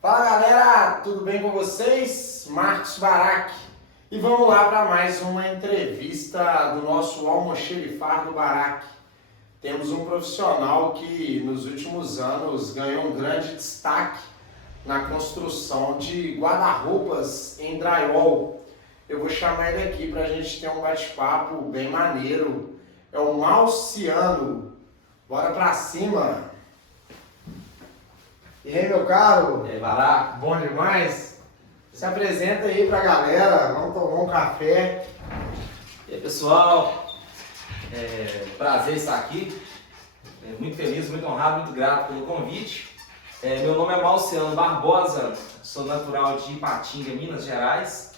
Fala galera, tudo bem com vocês? Marcos Barac. E vamos lá para mais uma entrevista do nosso almoxerifado Barac. Temos um profissional que nos últimos anos ganhou um grande destaque na construção de guarda-roupas em drywall. Eu vou chamar ele aqui para a gente ter um bate-papo bem maneiro. É o Malciano. Bora para cima! E aí, meu caro? E aí, Barac? Bom demais? Se apresenta aí pra galera, vamos tomar um café. E aí, pessoal? Prazer estar aqui. Muito feliz, muito honrado, muito grato pelo convite. Meu nome é Malciano Barbosa, sou natural de Ipatinga, Minas Gerais.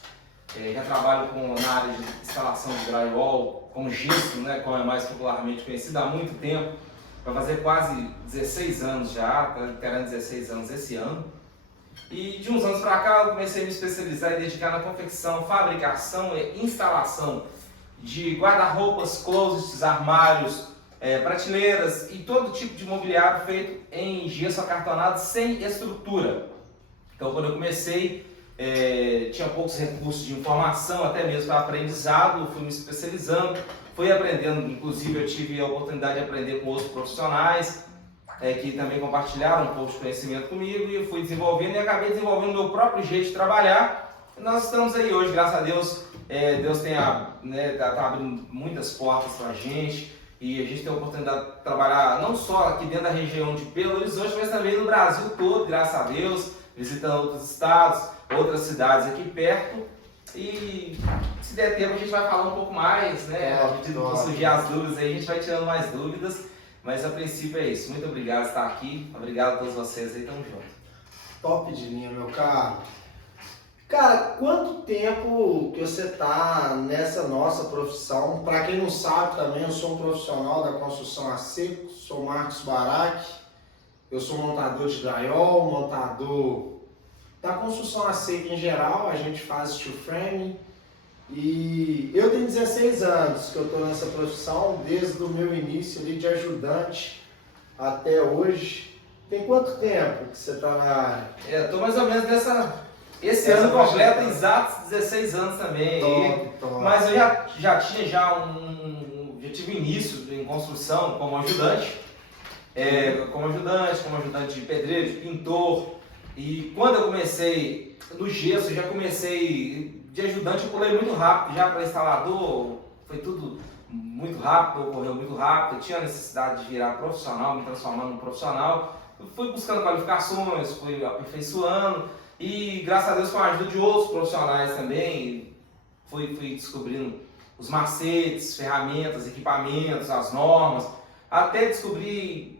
Já trabalho na área de instalação de drywall, com gesso, né, como é mais popularmente conhecido, há muito tempo. Vai fazer quase 16 anos já, terá 16 anos esse ano. E de uns anos para cá eu comecei a me especializar e dedicar na confecção, fabricação e instalação de guarda-roupas, closets, armários, prateleiras e todo tipo de mobiliário feito em gesso acartonado sem estrutura. Então quando eu comecei, tinha poucos recursos de informação, até mesmo para aprendizado, fui me especializando. Fui aprendendo, inclusive eu tive a oportunidade de aprender com outros profissionais que também compartilharam um pouco de conhecimento comigo e eu fui desenvolvendo e acabei desenvolvendo o meu próprio jeito de trabalhar. E nós estamos aí hoje, graças a Deus, Deus tá abrindo muitas portas para a gente e a gente tem a oportunidade de trabalhar não só aqui dentro da região de Belo Horizonte, mas também no Brasil todo, graças a Deus, visitando outros estados, outras cidades aqui perto. E se der tempo a gente vai falar um pouco mais, né? Quando surgir as dúvidas aí, a gente vai tirando mais dúvidas, mas a princípio é isso. Muito obrigado por estar aqui, obrigado a todos vocês aí, tamo junto. Top de linha, meu caro. Cara, quanto tempo que você tá nessa nossa profissão? Para quem não sabe também, eu sou um profissional da construção a seco, sou Marcos Barac, eu sou montador de drywall, montador da construção a seco em geral, a gente faz steel frame. E eu tenho 16 anos que eu estou nessa profissão, desde o meu início ali de ajudante até hoje. Tem quanto tempo que você está na área? Estou mais ou menos esse ano completo, exatos 16 anos também. Top. Mas eu já tive início em construção como ajudante, como ajudante de pedreiro, de pintor. E quando eu comecei no gesso, já comecei de ajudante, eu pulei muito rápido, já para instalador, foi tudo muito rápido, ocorreu muito rápido, eu tinha necessidade de virar profissional, me transformar num profissional. Eu fui buscando qualificações, fui aperfeiçoando e graças a Deus com a ajuda de outros profissionais também, fui descobrindo os macetes, ferramentas, equipamentos, as normas, até descobrir,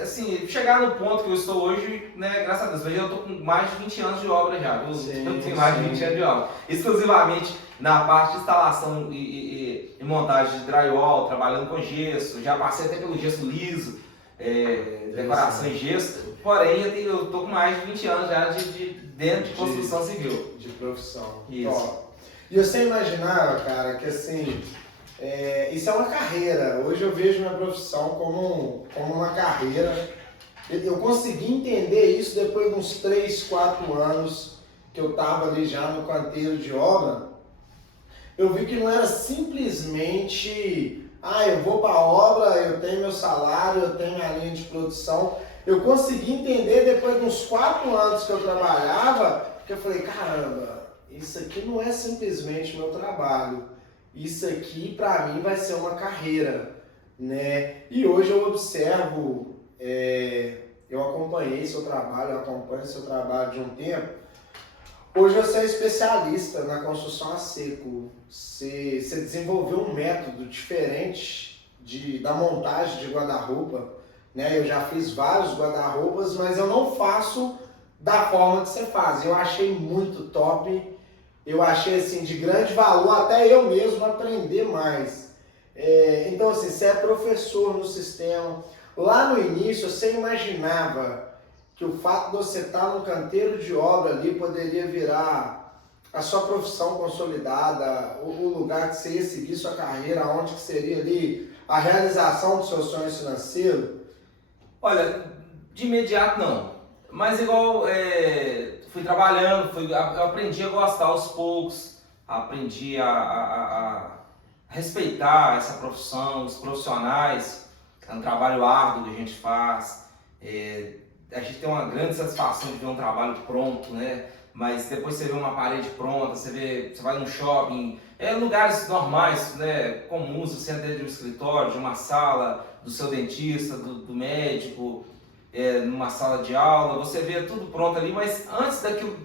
assim, chegar no ponto que eu estou hoje, né, graças a Deus. Hoje eu estou com mais de 20 anos de obra já, viu? Eu tenho mais de 20 anos de obra. Exclusivamente na parte de instalação e montagem de drywall, trabalhando com gesso. Já passei até pelo gesso liso, decoração em gesso. Porém, eu estou com mais de 20 anos já dentro de construção civil. De profissão. Isso. Top. E você imaginava, cara, que assim... isso é uma carreira. Hoje eu vejo minha profissão como uma carreira. Eu consegui entender isso depois de uns 3, 4 anos que eu estava ali já no canteiro de obra. Eu vi que não era simplesmente, eu vou para a obra, eu tenho meu salário, eu tenho minha linha de produção. Eu consegui entender depois de uns 4 anos que eu trabalhava, que eu falei, caramba, isso aqui não é simplesmente meu trabalho. Isso aqui para mim vai ser uma carreira, né? E hoje eu observo, eu acompanho seu trabalho de um tempo. Hoje você é especialista na construção a seco. Você desenvolveu um método diferente da montagem de guarda-roupa, né? Eu já fiz vários guarda-roupas, mas eu não faço da forma que você faz. Eu achei muito top. Eu achei assim de grande valor até eu mesmo aprender mais. Então assim, você é professor no sistema. Lá no início você imaginava que o fato de você estar no canteiro de obra ali poderia virar a sua profissão consolidada, o lugar que você ia seguir sua carreira, onde que seria ali a realização dos seus sonhos financeiros? Olha, de imediato não. Mas igual fui trabalhando, eu aprendi a gostar aos poucos, aprendi a respeitar essa profissão, os profissionais, é um trabalho árduo que a gente faz. A gente tem uma grande satisfação de ver um trabalho pronto, né? Mas depois você vê uma parede pronta, você vai num shopping, lugares normais, né? Comuns, você entra dentro de um escritório, de uma sala, do seu dentista, do médico, numa sala de aula, você vê tudo pronto ali, mas antes daquilo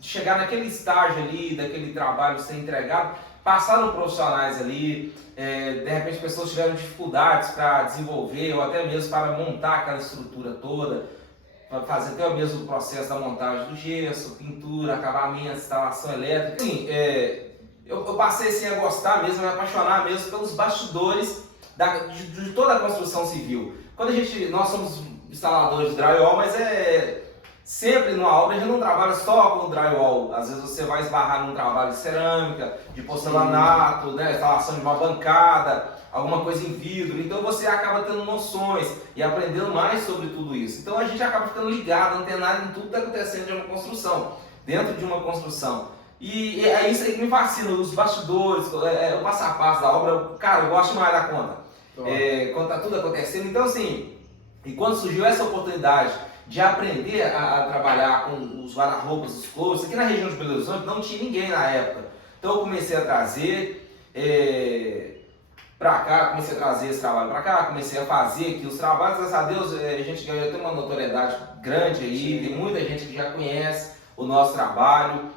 chegar naquele estágio ali, daquele trabalho ser entregado, passaram profissionais ali, de repente pessoas tiveram dificuldades para desenvolver ou até mesmo para montar aquela estrutura toda, para fazer até o mesmo processo da montagem do gesso, pintura, acabamento, instalação elétrica. Enfim, eu passei assim, a gostar mesmo, a me apaixonar mesmo pelos bastidores de toda a construção civil. Nós somos instaladores de drywall, mas sempre numa obra a gente não trabalha só com drywall. Às vezes você vai esbarrar num trabalho de cerâmica, de porcelanato, né, instalação de uma bancada, alguma coisa em vidro. Então você acaba tendo noções e aprendendo mais sobre tudo isso. Então a gente acaba ficando ligado, antenado em tudo que está acontecendo de uma construção, dentro de uma construção. E é isso aí que me fascina, os bastidores, o passo a passo da obra. Cara, eu gosto mais da conta. Quando está tudo acontecendo. Então assim, e quando surgiu essa oportunidade de aprender a trabalhar com os guarda-roupas, os closets, aqui na região de Belo Horizonte não tinha ninguém na época. Então eu comecei a trazer para cá, comecei a trazer esse trabalho para cá, comecei a fazer aqui os trabalhos. Graças a Deus a gente já tem uma notoriedade grande aí, tem muita gente que já conhece o nosso trabalho,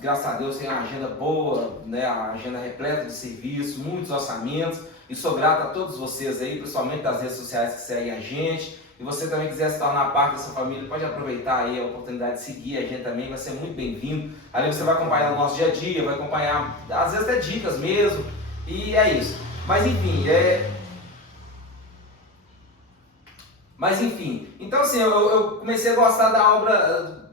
graças a Deus tem uma agenda boa, né, a agenda repleta de serviços, muitos orçamentos, e sou grato a todos vocês aí, principalmente das redes sociais que seguem a gente. E você também quiser se tornar parte dessa família, pode aproveitar aí a oportunidade de seguir a gente também, vai ser muito bem-vindo. Ali você vai acompanhar o nosso dia a dia, vai acompanhar, às vezes até dicas mesmo, e é isso. Mas enfim, então assim, eu comecei a gostar da obra,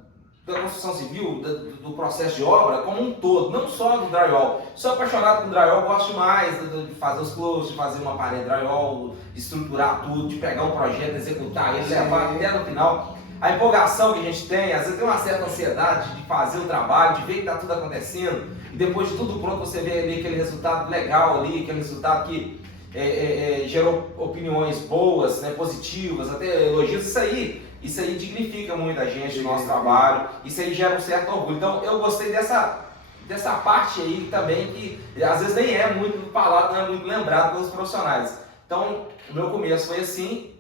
da construção civil, do processo de obra como um todo, não só do drywall. Sou apaixonado por drywall, gosto mais de fazer os closes, de fazer uma parede drywall, de estruturar tudo, de pegar um projeto, executar ele, levar até no final. A empolgação que a gente tem, às vezes tem uma certa ansiedade de fazer o trabalho, de ver que está tudo acontecendo, e depois de tudo pronto você vê ali aquele resultado legal ali, aquele resultado que gerou opiniões boas, né, positivas, até elogios. Isso aí dignifica muito a gente, o nosso trabalho, isso aí gera um certo orgulho. Então eu gostei dessa parte aí também, que às vezes nem é muito falado, não é muito lembrado pelos profissionais. Então o meu começo foi assim,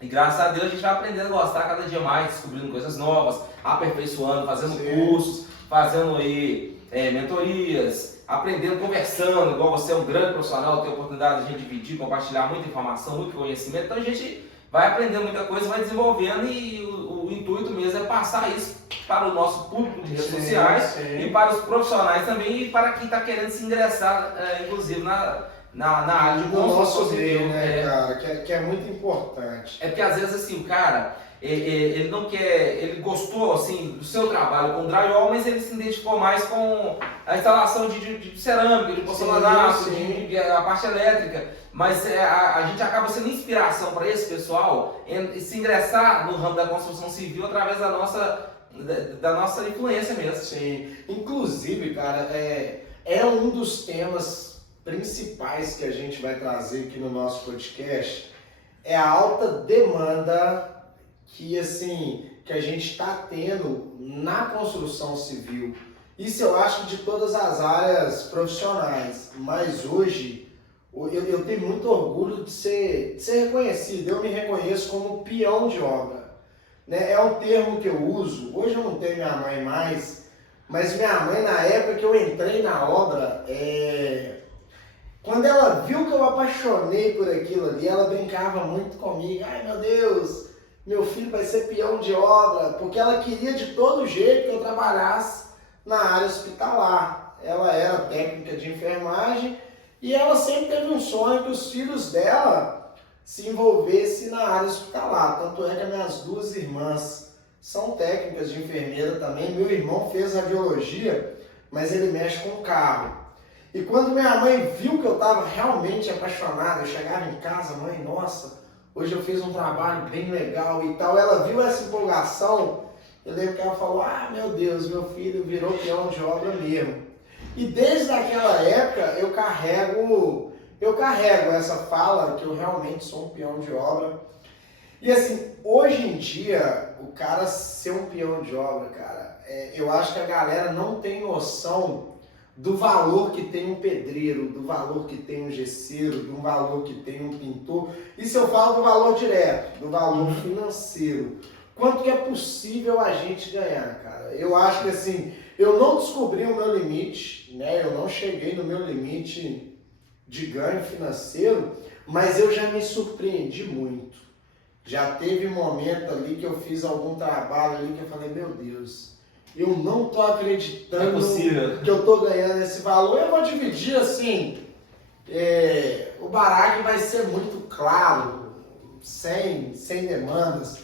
e graças a Deus a gente vai aprendendo a gostar cada dia mais, descobrindo coisas novas, aperfeiçoando, fazendo cursos, fazendo aí mentorias, aprendendo, conversando. Igual você é um grande profissional, tem a oportunidade de a gente dividir, compartilhar muita informação, muito conhecimento. Então a gente vai aprendendo muita coisa, vai desenvolvendo, e o intuito mesmo é passar isso para o nosso público de redes sociais e para os profissionais também, e para quem está querendo se ingressar, inclusive na área de construção civil, né, cara, que é muito importante. Porque às vezes assim, o cara, ele não quer, ele gostou assim do seu trabalho com drywall, mas ele se identificou mais com a instalação de cerâmica, de porcelanato, a parte elétrica. Mas a gente acaba sendo inspiração para esse pessoal se ingressar no ramo da construção civil através da nossa influência mesmo. Sim, inclusive, cara, é um dos temas principais que a gente vai trazer aqui no nosso podcast, é a alta demanda que a gente está tendo na construção civil. Isso eu acho que de todas as áreas profissionais, mas hoje eu tenho muito orgulho de ser reconhecido. Eu me reconheço como peão de obra, né? É um termo que eu uso. Hoje eu não tenho minha mãe mais, mas minha mãe, na época que eu entrei na obra, quando ela viu que eu apaixonei por aquilo ali, ela brincava muito comigo. Ai, meu Deus, meu filho vai ser peão de obra, porque ela queria de todo jeito que eu trabalhasse na área hospitalar. Ela era técnica de enfermagem e ela sempre teve um sonho que os filhos dela se envolvessem na área hospitalar. Tanto é que as minhas duas irmãs são técnicas de enfermeira também. Meu irmão fez radiologia, mas ele mexe com carro. E quando minha mãe viu que eu estava realmente apaixonado, eu chegava em casa, mãe, nossa, hoje eu fiz um trabalho bem legal e tal. Ela viu essa empolgação, eu lembro que ela falou, ah, meu Deus, meu filho virou peão de obra mesmo. E desde aquela época eu carrego essa fala que eu realmente sou um peão de obra. E assim, hoje em dia, o cara ser um peão de obra, cara, eu acho que a galera não tem noção do valor que tem um pedreiro, do valor que tem um gesseiro, do valor que tem um pintor. Isso eu falo do valor direto, do valor financeiro. Quanto que é possível a gente ganhar, cara? Eu acho que assim, eu não descobri o meu limite, né? Eu não cheguei no meu limite de ganho financeiro, mas eu já me surpreendi muito. Já teve um momento ali que eu fiz algum trabalho ali que eu falei, meu Deus, eu não tô acreditando que eu tô ganhando esse valor. Eu vou dividir assim, o barato vai ser muito claro, sem demandas.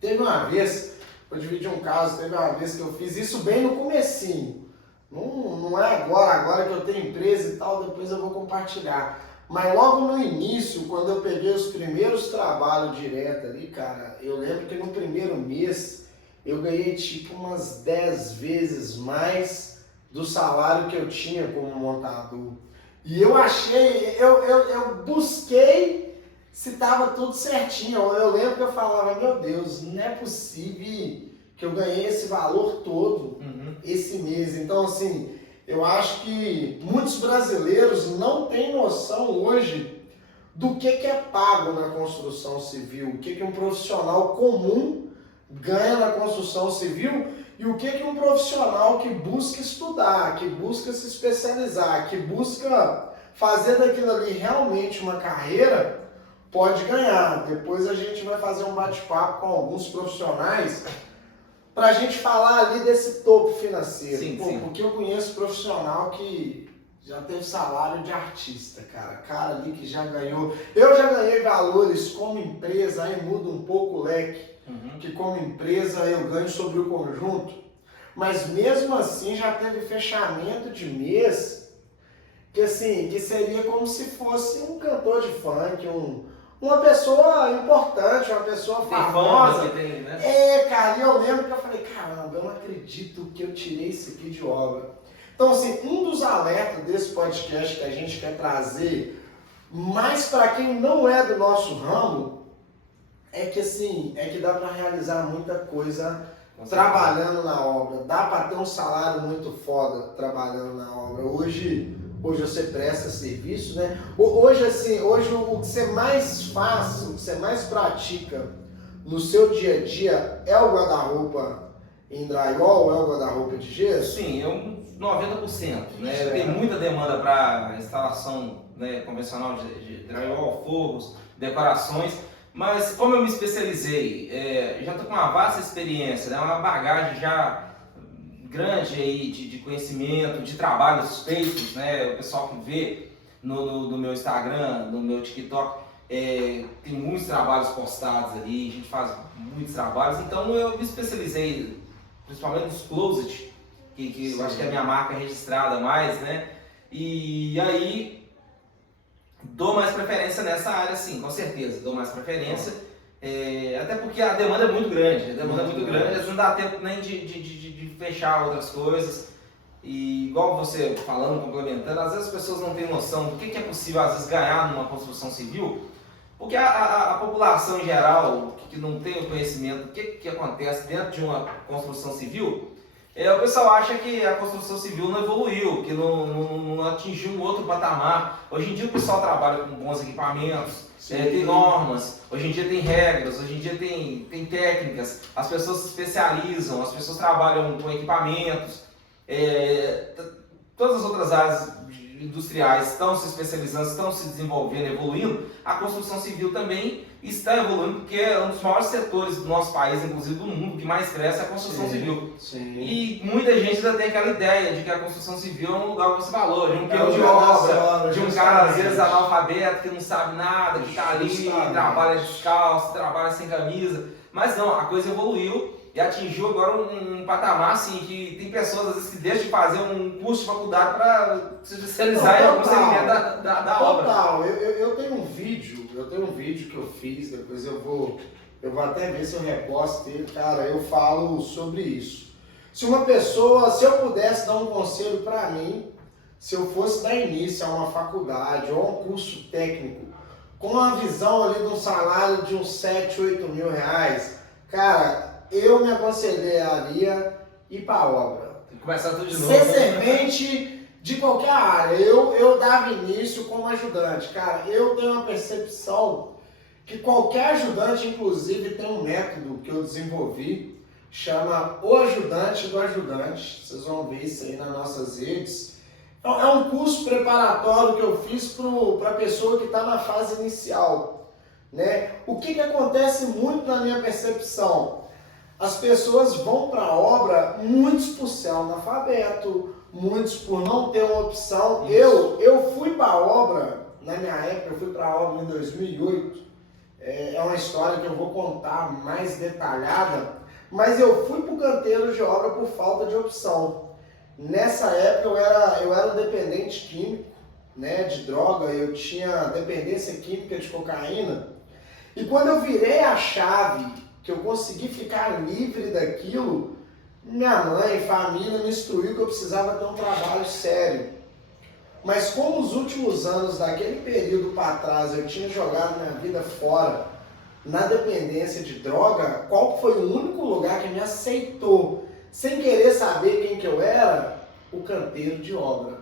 Teve uma vez, vou dividir um caso, teve uma vez que eu fiz isso bem no comecinho. Não é agora que eu tenho empresa e tal, depois eu vou compartilhar. Mas logo no início, quando eu peguei os primeiros trabalhos direto ali, cara, eu lembro que no primeiro mês eu ganhei tipo umas 10 vezes mais do salário que eu tinha como montador. E eu achei, eu busquei se estava tudo certinho. Eu lembro que eu falava, meu Deus, não é possível que eu ganhei esse valor todo esse mês. Então assim, eu acho que muitos brasileiros não têm noção hoje do que é pago na construção civil, o que um profissional comum ganha na construção civil e o que um profissional que busca estudar, que busca se especializar, que busca fazer daquilo ali realmente uma carreira, pode ganhar. Depois a gente vai fazer um bate-papo com alguns profissionais para a gente falar ali desse topo financeiro. Sim. Porque eu conheço profissional que já teve salário de artista, cara ali que já ganhou. Eu já ganhei valores como empresa, aí muda um pouco o leque, que como empresa eu ganho sobre o conjunto, mas mesmo assim já teve fechamento de mês que assim, que seria como se fosse um cantor de funk, uma pessoa importante, uma pessoa famosa. Cara, e eu lembro que eu falei, caramba, eu não acredito que eu tirei isso aqui de obra. Então, assim, um dos alertas desse podcast que a gente quer trazer, mais para quem não é do nosso ramo, é que assim, dá para realizar muita coisa trabalhando na obra. Dá para ter um salário muito foda trabalhando na obra. Hoje você presta serviço, né? Hoje o que você mais faz, o que você mais pratica no seu dia a dia é o guarda-roupa em drywall ou é o guarda-roupa de gesso? Sim, 90%. Né? Tem muita demanda para instalação, né, convencional de drywall, forros, decorações, mas como eu me especializei, já estou com uma vasta experiência, né, uma bagagem já grande aí de conhecimento, de trabalhos feitos, né? O pessoal que vê no meu Instagram, no meu TikTok, tem muitos trabalhos postados ali, a gente faz muitos trabalhos, então eu me especializei principalmente nos closet, que eu acho que é a minha marca registrada mais, né? E aí dou mais preferência nessa área, sim, com certeza, dou mais preferência, até porque a demanda é muito grande, às vezes não dá tempo nem de fechar outras coisas, e igual você falando, complementando, às vezes as pessoas não têm noção do que é possível às vezes ganhar numa construção civil, porque a população em geral, que não tem o conhecimento do que acontece dentro de uma construção civil, o pessoal acha que a construção civil não evoluiu, que não atingiu um outro patamar. Hoje em dia o pessoal trabalha com bons equipamentos, tem normas, hoje em dia tem regras, hoje em dia tem técnicas, as pessoas se especializam, as pessoas trabalham com equipamentos, todas as outras áreas industriais estão se especializando, estão se desenvolvendo, evoluindo. A construção civil também está evoluindo, porque é um dos maiores setores do nosso país, inclusive do mundo, que mais cresce é a construção civil. Sim. E muita gente ainda tem aquela ideia de que a construção civil é um lugar com esse valor, de um peão de obra, de um cara às vezes analfabeto, que não sabe nada, que está ali, trabalha descalço, trabalha sem camisa. Mas não, a coisa evoluiu e atingiu agora um patamar assim, que tem pessoas às vezes que deixam de fazer um curso de faculdade para se especializar em algum segmento da obra. Total, eu tenho um vídeo eu tenho um vídeo que eu fiz, depois eu vou até ver se eu reposto ele, cara, eu falo sobre isso. Se eu pudesse dar um conselho para mim, se eu fosse dar início a uma faculdade ou a um curso técnico, com a visão ali de um salário de uns 7, 8 mil reais, cara, eu me aconselharia ir para a obra. Tem que começar tudo de novo. Ser servente de qualquer área. Eu dava início como ajudante. Cara, eu tenho uma percepção que qualquer ajudante, inclusive, tem um método que eu desenvolvi, chama O Ajudante do Ajudante. Vocês vão ver isso aí nas nossas redes. Então, é um curso preparatório que eu fiz para a pessoa que está na fase inicial, né? O que acontece muito na minha percepção? As pessoas vão para a obra, muitos por ser analfabeto, muitos por não ter uma opção. Eu fui para a obra, na minha época, eu fui para a obra em 2008. É uma história que eu vou contar mais detalhada, mas eu fui para o canteiro de obra por falta de opção. Nessa época eu era dependente químico, né, de droga, eu tinha dependência química de cocaína. E quando eu virei a chave, que eu consegui ficar livre daquilo, minha mãe, família me instruiu que eu precisava ter um trabalho sério. Mas como os últimos anos daquele período para trás eu tinha jogado minha vida fora na dependência de droga, qual foi o único lugar que me aceitou, sem querer saber quem que eu era? O canteiro de obra.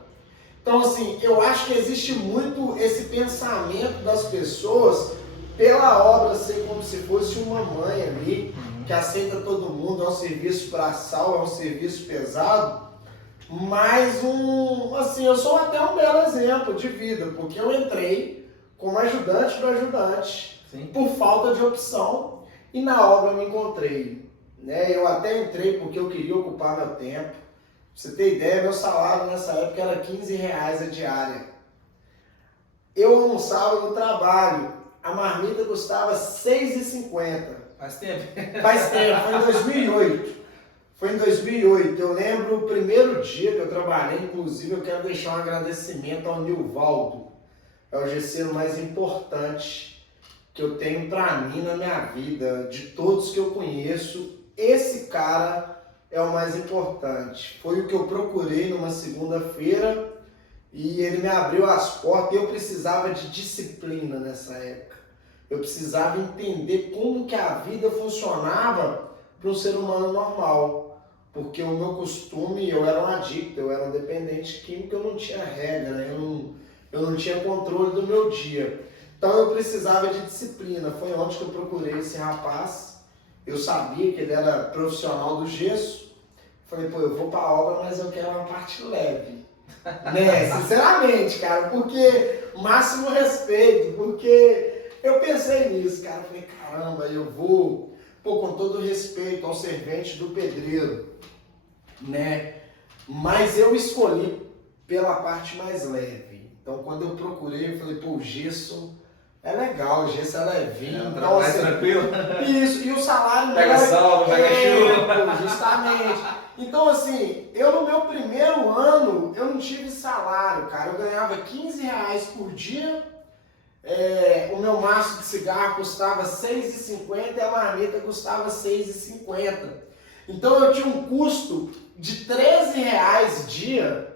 Então assim, eu acho que existe muito esse pensamento das pessoas pela obra ser como se fosse uma mãe ali, que aceita todo mundo, é um serviço braçal, é um serviço pesado, mas eu sou até um belo exemplo de vida, porque eu entrei como ajudante para ajudante, Sim. por falta de opção, e na obra eu me encontrei, né? Eu até entrei porque eu queria ocupar meu tempo. Pra você ter ideia, meu salário nessa época era R$15 a diária. Eu almoçava no trabalho, a marmita custava R$6,50. Faz tempo. Faz tempo, foi em 2008. Foi em 2008. Eu lembro o primeiro dia que eu trabalhei, inclusive eu quero deixar um agradecimento ao Nilvaldo. É o gesseiro mais importante que eu tenho pra mim na minha vida, de todos que eu conheço. Esse cara é o mais importante. Foi o que eu procurei numa segunda-feira e ele me abriu as portas e eu precisava de disciplina nessa época. Eu precisava entender como que a vida funcionava para um ser humano normal. Porque o meu costume, eu era um adicto, eu era um dependente químico, eu não tinha regra, né? Eu não tinha controle do meu dia. Então eu precisava de disciplina. Foi onde que eu procurei esse rapaz. Eu sabia que ele era profissional do gesso. Falei, pô, eu vou para a obra, mas eu quero uma parte leve. Né? Sinceramente, cara, porque máximo respeito, porque eu pensei nisso, cara. Falei, caramba, eu vou, pô, com todo respeito ao servente do pedreiro, né? Mas eu escolhi pela parte mais leve. Então, quando eu procurei, eu falei, pô, o gesso é legal, o gesso é levinho. Então, mais tranquilo. Isso, e o salário... Pega sol, pega chuva. Justamente. Então, assim, eu no meu primeiro ano, eu não tive salário, cara. Eu ganhava R$15 por dia, o meu maço de cigarro custava R$6,50 e a marmita custava R$6,50. Então, eu tinha um custo de R$13 dia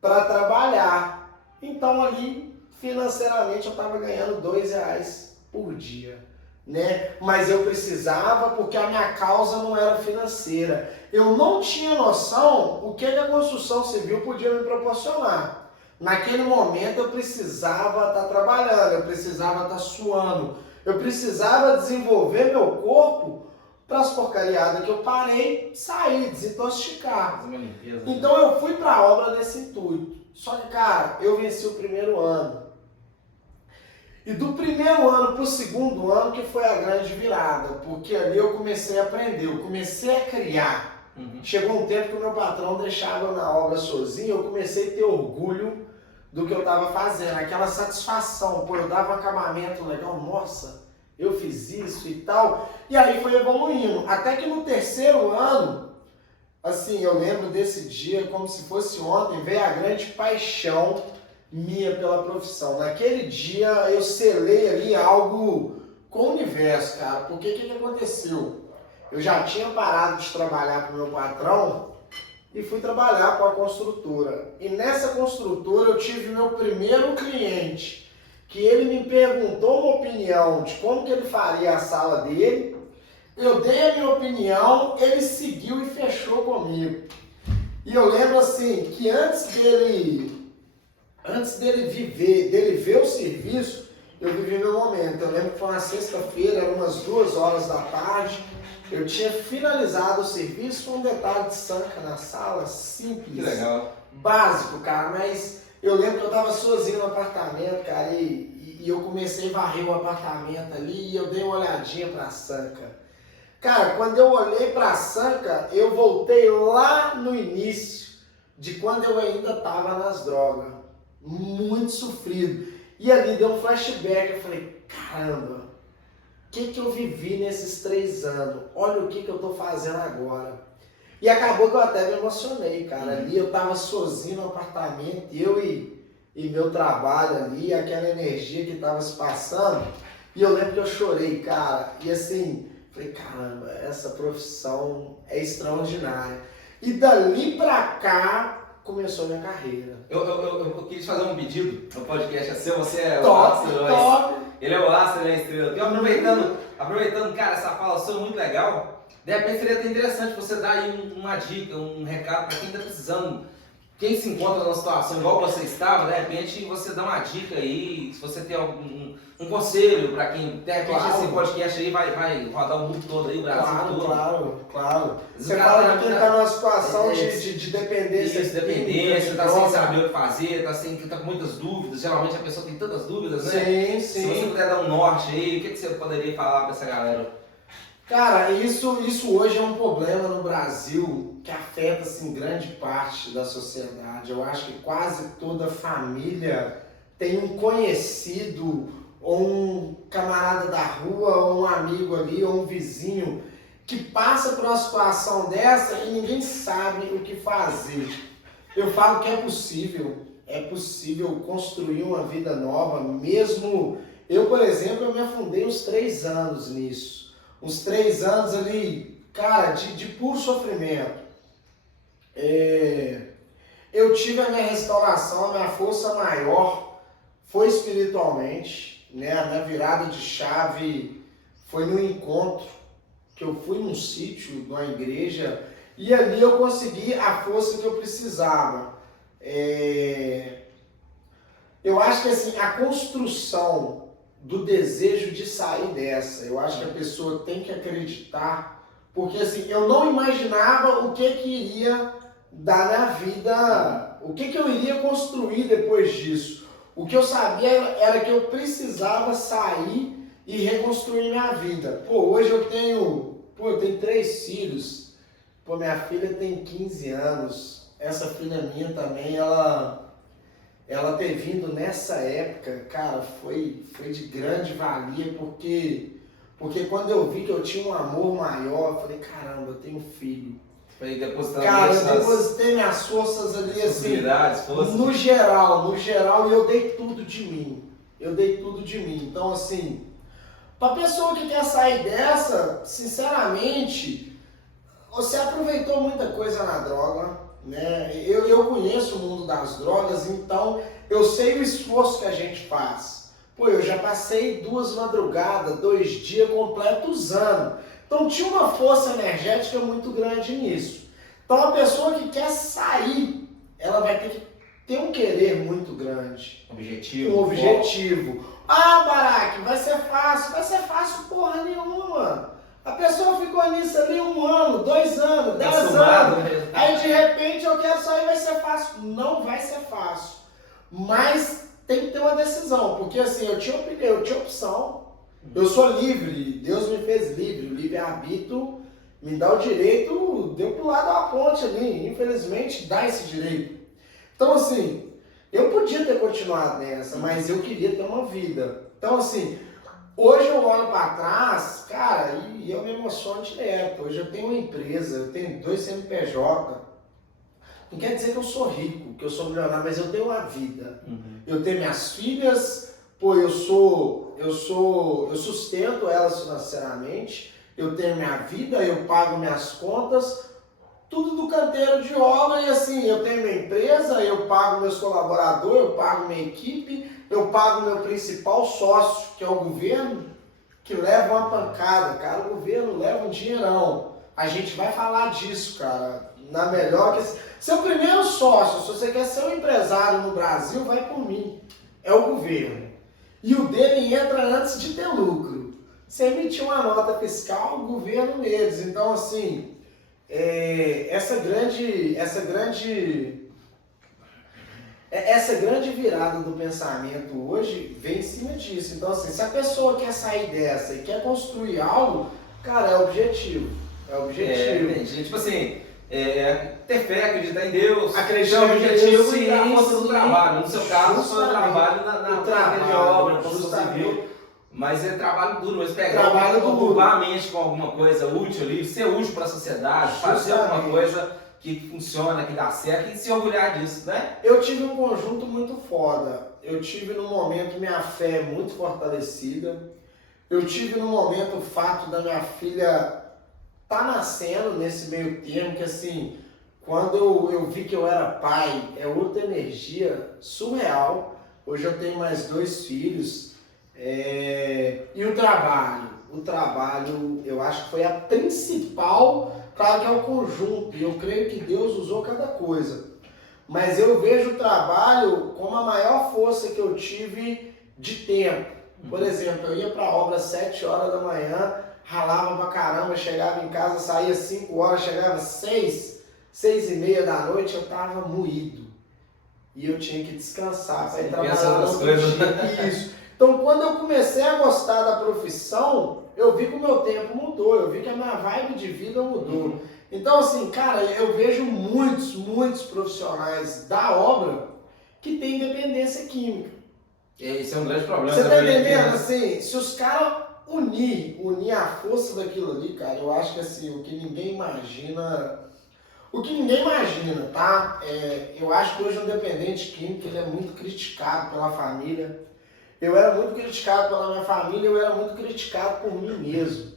para trabalhar. Então, ali, financeiramente, eu estava ganhando R$2 por dia. Né? Mas eu precisava porque a minha causa não era financeira. Eu não tinha noção o que a construção civil podia me proporcionar. Naquele momento eu precisava estar trabalhando, eu precisava estar suando, eu precisava desenvolver meu corpo para as porcariadas que eu parei, sair, desintoxicar. Então eu fui para a obra nesse intuito. Só que, cara, eu venci o primeiro ano. E do primeiro ano para o segundo ano que foi a grande virada, porque ali eu comecei a aprender, eu comecei a criar. Chegou um tempo que o meu patrão deixava eu na obra sozinho, eu comecei a ter orgulho do que eu estava fazendo, aquela satisfação, pô, eu dava um acabamento legal, nossa, eu fiz isso e tal. E aí foi evoluindo, até que no terceiro ano, assim, eu lembro desse dia como se fosse ontem, veio a grande paixão minha pela profissão. Naquele dia eu selei ali algo com o universo, cara. Porque o que aconteceu? Eu já tinha parado de trabalhar para o meu patrão e fui trabalhar com a construtora. E nessa construtora eu tive meu primeiro cliente, que ele me perguntou uma opinião de como que ele faria a sala dele. Eu dei a minha opinião, ele seguiu e fechou comigo. E eu lembro assim, que antes dele ver o serviço, eu vivi meu momento. Eu lembro que foi uma sexta-feira, eram umas 2 horas da tarde, eu tinha finalizado o serviço com um detalhe de sanca na sala, simples. Que legal. Básico, cara, mas eu lembro que eu tava sozinho no apartamento, cara, e eu comecei a varrer o apartamento ali e eu dei uma olhadinha pra sanca. Cara, quando eu olhei para a sanca, eu voltei lá no início de quando eu ainda estava nas drogas. Muito sofrido. E ali deu um flashback. Eu falei, caramba, o que eu vivi nesses 3 anos? Olha o que eu estou fazendo agora. E acabou que eu até me emocionei, cara. Ali eu estava sozinho no apartamento, eu e meu trabalho ali, aquela energia que estava se passando. E eu lembro que eu chorei, cara. E assim... falei, caramba, essa profissão é extraordinária. E dali pra cá, começou a minha carreira. Eu queria te fazer um pedido no podcast. É seu, você é o Top, astro. top. Ele é o astro, ele é a estrela. E aproveitando, cara, essa fala sua muito legal. De repente seria até interessante você dar aí uma dica, um recado para quem está precisando. Quem se encontra numa situação igual você estava, de repente você dá uma dica aí, se você tem um conselho para quem, de repente esse podcast aí vai rodar o mundo todo aí, o Brasil todo. Claro. Você fala de quem está numa situação de dependência. Isso, dependência, está sem saber o que fazer, está com muitas dúvidas, geralmente a pessoa tem tantas dúvidas, né? Sim. Se você puder dar um norte aí, o que você poderia falar para essa galera? Cara, isso hoje é um problema no Brasil que afeta assim, grande parte da sociedade. Eu acho que quase toda família tem um conhecido, ou um camarada da rua, ou um amigo ali, ou um vizinho, que passa por uma situação dessa e ninguém sabe o que fazer. Eu falo que é possível construir uma vida nova, mesmo... Eu, por exemplo, eu me afundei uns 3 anos nisso. Uns 3 anos ali, cara, de puro sofrimento. Eu tive a minha restauração, a minha força maior foi espiritualmente, né? A minha virada de chave foi no encontro, que eu fui num sítio, numa igreja, e ali eu consegui a força que eu precisava. Eu acho que assim, a construção do desejo de sair dessa. Eu acho que a pessoa tem que acreditar, porque assim, eu não imaginava o que iria dar na vida, o que eu iria construir depois disso. O que eu sabia era que eu precisava sair e reconstruir minha vida. Hoje eu tenho 3 filhos. Minha filha tem 15 anos. Essa filha minha também, ela ter vindo nessa época, cara, foi de grande valia, porque quando eu vi que eu tinha um amor maior, eu falei, caramba, eu tenho um filho. Foi depositando eu depositei minhas forças ali, assim, forças. no geral, e eu dei tudo de mim. Então, assim, pra pessoa que quer sair dessa, sinceramente, você aproveitou muita coisa na droga, né? Eu conheço o mundo das drogas, então eu sei o esforço que a gente faz. Eu já passei 2 madrugadas, 2 dias completos usando. Então tinha uma força energética muito grande nisso. Então a pessoa que quer sair, ela vai ter que ter um querer muito grande. Um objetivo. Baraque, vai ser fácil porra nenhuma. A pessoa ficou nisso ali 1 ano, 2 anos, 10 anos. Aí de repente eu quero sair, vai ser fácil. Não vai ser fácil. Mas tem que ter uma decisão. Porque assim, eu tinha opção. Eu sou livre. Deus me fez livre. O livre-arbítrio me dá o direito de eu pular da ponte ali. Infelizmente, dá esse direito. Então assim, eu podia ter continuado nessa, mas eu queria ter uma vida. Então assim... Hoje eu olho para trás, cara, e eu me emociono direto. Hoje eu tenho uma empresa, eu tenho 2 CNPJ. Não quer dizer que eu sou rico, que eu sou milionário, mas eu tenho uma vida. Uhum. Eu tenho minhas filhas, pô, eu sustento elas financeiramente, eu tenho minha vida, eu pago minhas contas, tudo do canteiro de obra e assim, eu tenho minha empresa, eu pago meus colaboradores, eu pago minha equipe, eu pago meu principal sócio, que é o governo, que leva uma pancada, cara, o governo leva um dinheirão. A gente vai falar disso, cara, na melhor que... Seu primeiro sócio, se você quer ser um empresário no Brasil, vai por mim, é o governo. E o dele entra antes de ter lucro. Você emitiu uma nota fiscal, o governo neles. Então, assim, essa grande virada do pensamento hoje vem em cima disso. Então, assim, se a pessoa quer sair dessa e quer construir algo, cara, é objetivo. É objetivo. Entendi. Tipo assim, ter fé, acreditar em Deus, Acreditar ter objetivo sim, e a força do sim. trabalho. No seu caso, foi o Justamente. trabalho na prática de obra, na construção justamente. civil. Mas é trabalho duro, mas pegar, Trabalho duro. ocupar a mente com alguma coisa útil ali, ser útil para a sociedade, fazer alguma Justamente. coisa que funciona, que dá certo e se orgulhar disso, né? Eu tive um conjunto muito foda. Eu tive no momento minha fé muito fortalecida. Eu tive no momento o fato da minha filha tá nascendo nesse meio termo, que assim, quando eu vi que eu era pai, é outra energia surreal. Hoje eu tenho mais 2 filhos. E o trabalho, eu acho que foi a principal, claro que é o conjunto, e eu creio que Deus usou cada coisa. Mas eu vejo o trabalho como a maior força que eu tive de tempo. Por exemplo, eu ia para a obra às 7 horas da manhã, ralava pra caramba, chegava em casa, saía 5 horas, chegava 6, 6:30 da noite, eu tava moído. E eu tinha que descansar para ir trabalhar no outro dia. Isso. Então, quando eu comecei a gostar da profissão, eu vi que o meu tempo mudou, eu vi que a minha vibe de vida mudou. Então, assim, cara, eu vejo muitos profissionais da obra que têm dependência química. Esse é um grande problema. Você tá entendendo? Assim, se os caras unir a força daquilo ali, cara, eu acho que assim, o que ninguém imagina, tá? Eu acho que hoje o dependente químico, ele é muito criticado pela família. Eu era muito criticado pela minha família, eu era muito criticado por mim mesmo.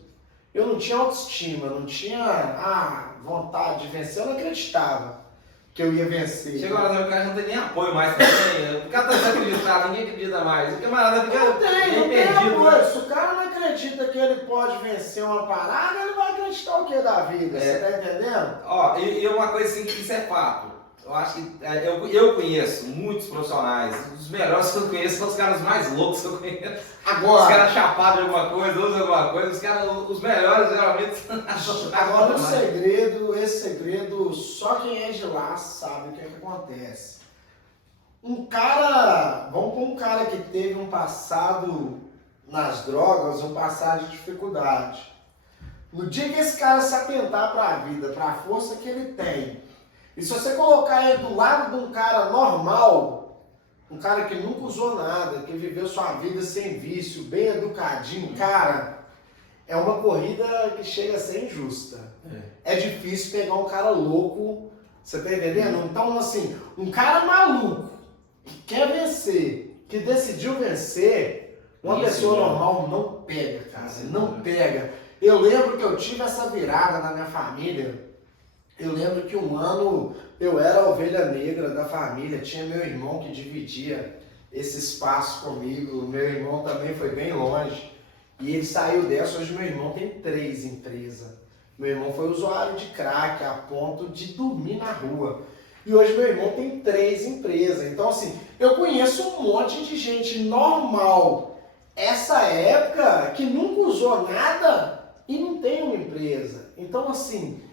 Eu não tinha autoestima, não tinha vontade de vencer, eu não acreditava que eu ia vencer. Chega uma hora que o cara não tem nem apoio mais também. O cara tá desacreditado, ninguém acredita mais. O camarada fica Não tem perdido, apoio. né? Se o cara não acredita que ele pode vencer uma parada, ele vai acreditar o que da vida, você tá entendendo? Ó, e uma coisa assim, que isso é fato. Eu acho que eu conheço muitos profissionais. Os melhores que eu conheço são os caras mais loucos que eu conheço. Agora, Os caras chapados de alguma coisa, usam alguma coisa. Os melhores geralmente agora esse segredo, só quem é de lá sabe o que acontece. Vamos pôr um cara que teve um passado nas drogas, um passado de dificuldade. No dia que esse cara se atentar para a vida, para a força que ele tem, e se você colocar ele do lado de um cara normal, um cara que nunca usou nada, que viveu sua vida sem vício, bem educadinho, cara, é uma corrida que chega a ser injusta. É difícil pegar um cara louco, você tá entendendo? Então, assim, um cara maluco, que quer vencer, que decidiu vencer, uma pessoa normal não pega, cara, não pega. Eu lembro que eu tive essa virada na minha família. Eu lembro que um ano eu era a ovelha negra da família, tinha meu irmão que dividia esse espaço comigo, meu irmão também foi bem longe, e ele saiu dessa. Hoje meu irmão tem 3 empresas. Meu irmão foi usuário de crack a ponto de dormir na rua. E hoje meu irmão tem 3 empresas. Então, assim, eu conheço um monte de gente normal, essa época, que nunca usou nada e não tem uma empresa. Então, assim,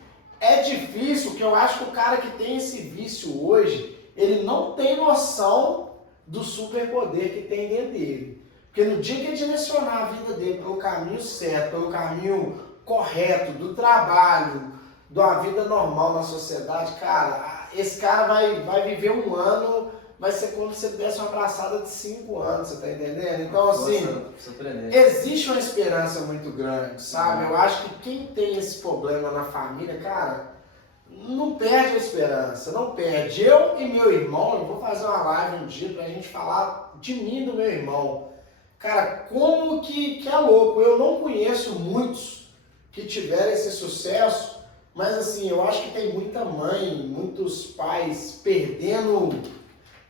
é difícil, que eu acho que o cara que tem esse vício hoje, ele não tem noção do superpoder que tem dentro dele. Porque no dia que ele direcionar a vida dele pelo caminho certo, pelo caminho correto, do trabalho, da vida normal na sociedade, cara, esse cara vai viver um ano, vai ser como se ele desse uma abraçada de 5 anos, você tá entendendo? Então, assim, existe uma esperança muito grande, sabe? Eu acho que quem tem esse problema na família, cara, não perde a esperança, não perde. Eu e meu irmão, eu vou fazer uma live um dia pra gente falar de mim e do meu irmão. Cara, como que é louco. Eu não conheço muitos que tiveram esse sucesso, mas assim, eu acho que tem muita mãe, muitos pais perdendo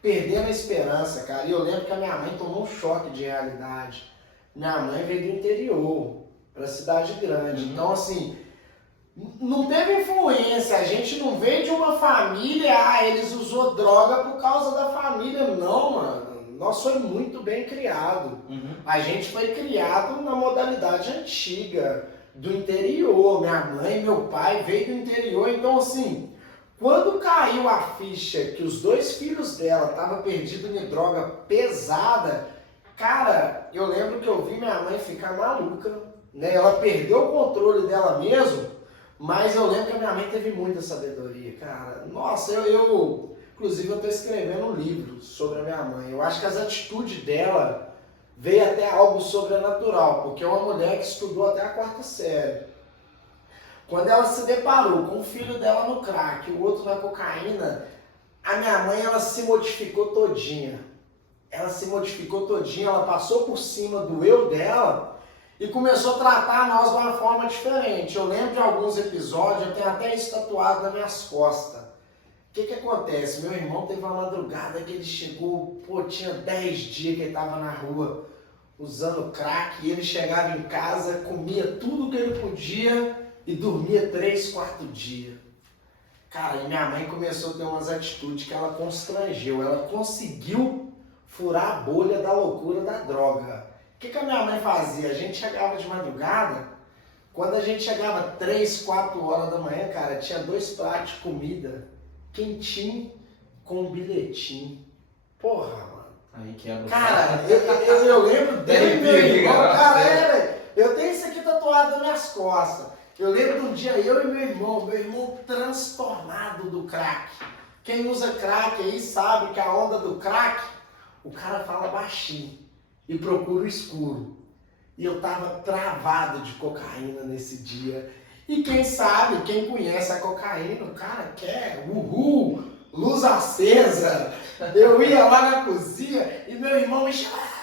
a esperança, cara. E eu lembro que a minha mãe tomou um choque de realidade. Minha mãe veio do interior pra cidade grande. Então, assim, não teve influência, a gente não veio de uma família, eles usou droga por causa da família, não, mano. Nós fomos muito bem criados. A gente foi criado na modalidade antiga, do interior. Minha mãe e meu pai veio do interior, então assim, quando caiu a ficha que os 2 filhos dela estavam perdidos em droga pesada, cara, eu lembro que eu vi minha mãe ficar maluca, né? Ela perdeu o controle dela mesmo. Mas eu lembro que a minha mãe teve muita sabedoria, cara. Nossa, inclusive eu estou escrevendo um livro sobre a minha mãe. Eu acho que as atitudes dela veio até algo sobrenatural, porque é uma mulher que estudou até a 4ª série. Quando ela se deparou com o filho dela no crack e o outro na cocaína, a minha mãe, ela se modificou todinha. Ela passou por cima do eu dela e começou a tratar nós de uma forma diferente. Eu lembro de alguns episódios, eu tenho até isso tatuado nas minhas costas. O que acontece? Meu irmão teve uma madrugada que ele chegou, tinha 10 dias que ele estava na rua usando crack, e ele chegava em casa, comia tudo que ele podia e dormia 3, 4 dias. Cara, e minha mãe começou a ter umas atitudes que ela constrangeu, ela conseguiu furar a bolha da loucura da droga. O que a minha mãe fazia? A gente chegava de madrugada, quando a gente chegava 3, 4 horas da manhã, cara, tinha 2 pratos de comida, quentinho, com um bilhetinho. Porra, mano. Aí quebra. Cara, eu lembro dele, meu irmão, cara, eu tenho isso aqui tatuado nas minhas costas. Eu lembro de um dia, eu e meu irmão transtornado do crack. Quem usa crack aí sabe que a onda do crack, o cara fala baixinho e procura o escuro. E eu tava travado de cocaína nesse dia. E quem sabe, quem conhece a cocaína, o cara quer, luz acesa. Eu ia lá na cozinha e meu irmão me chamava.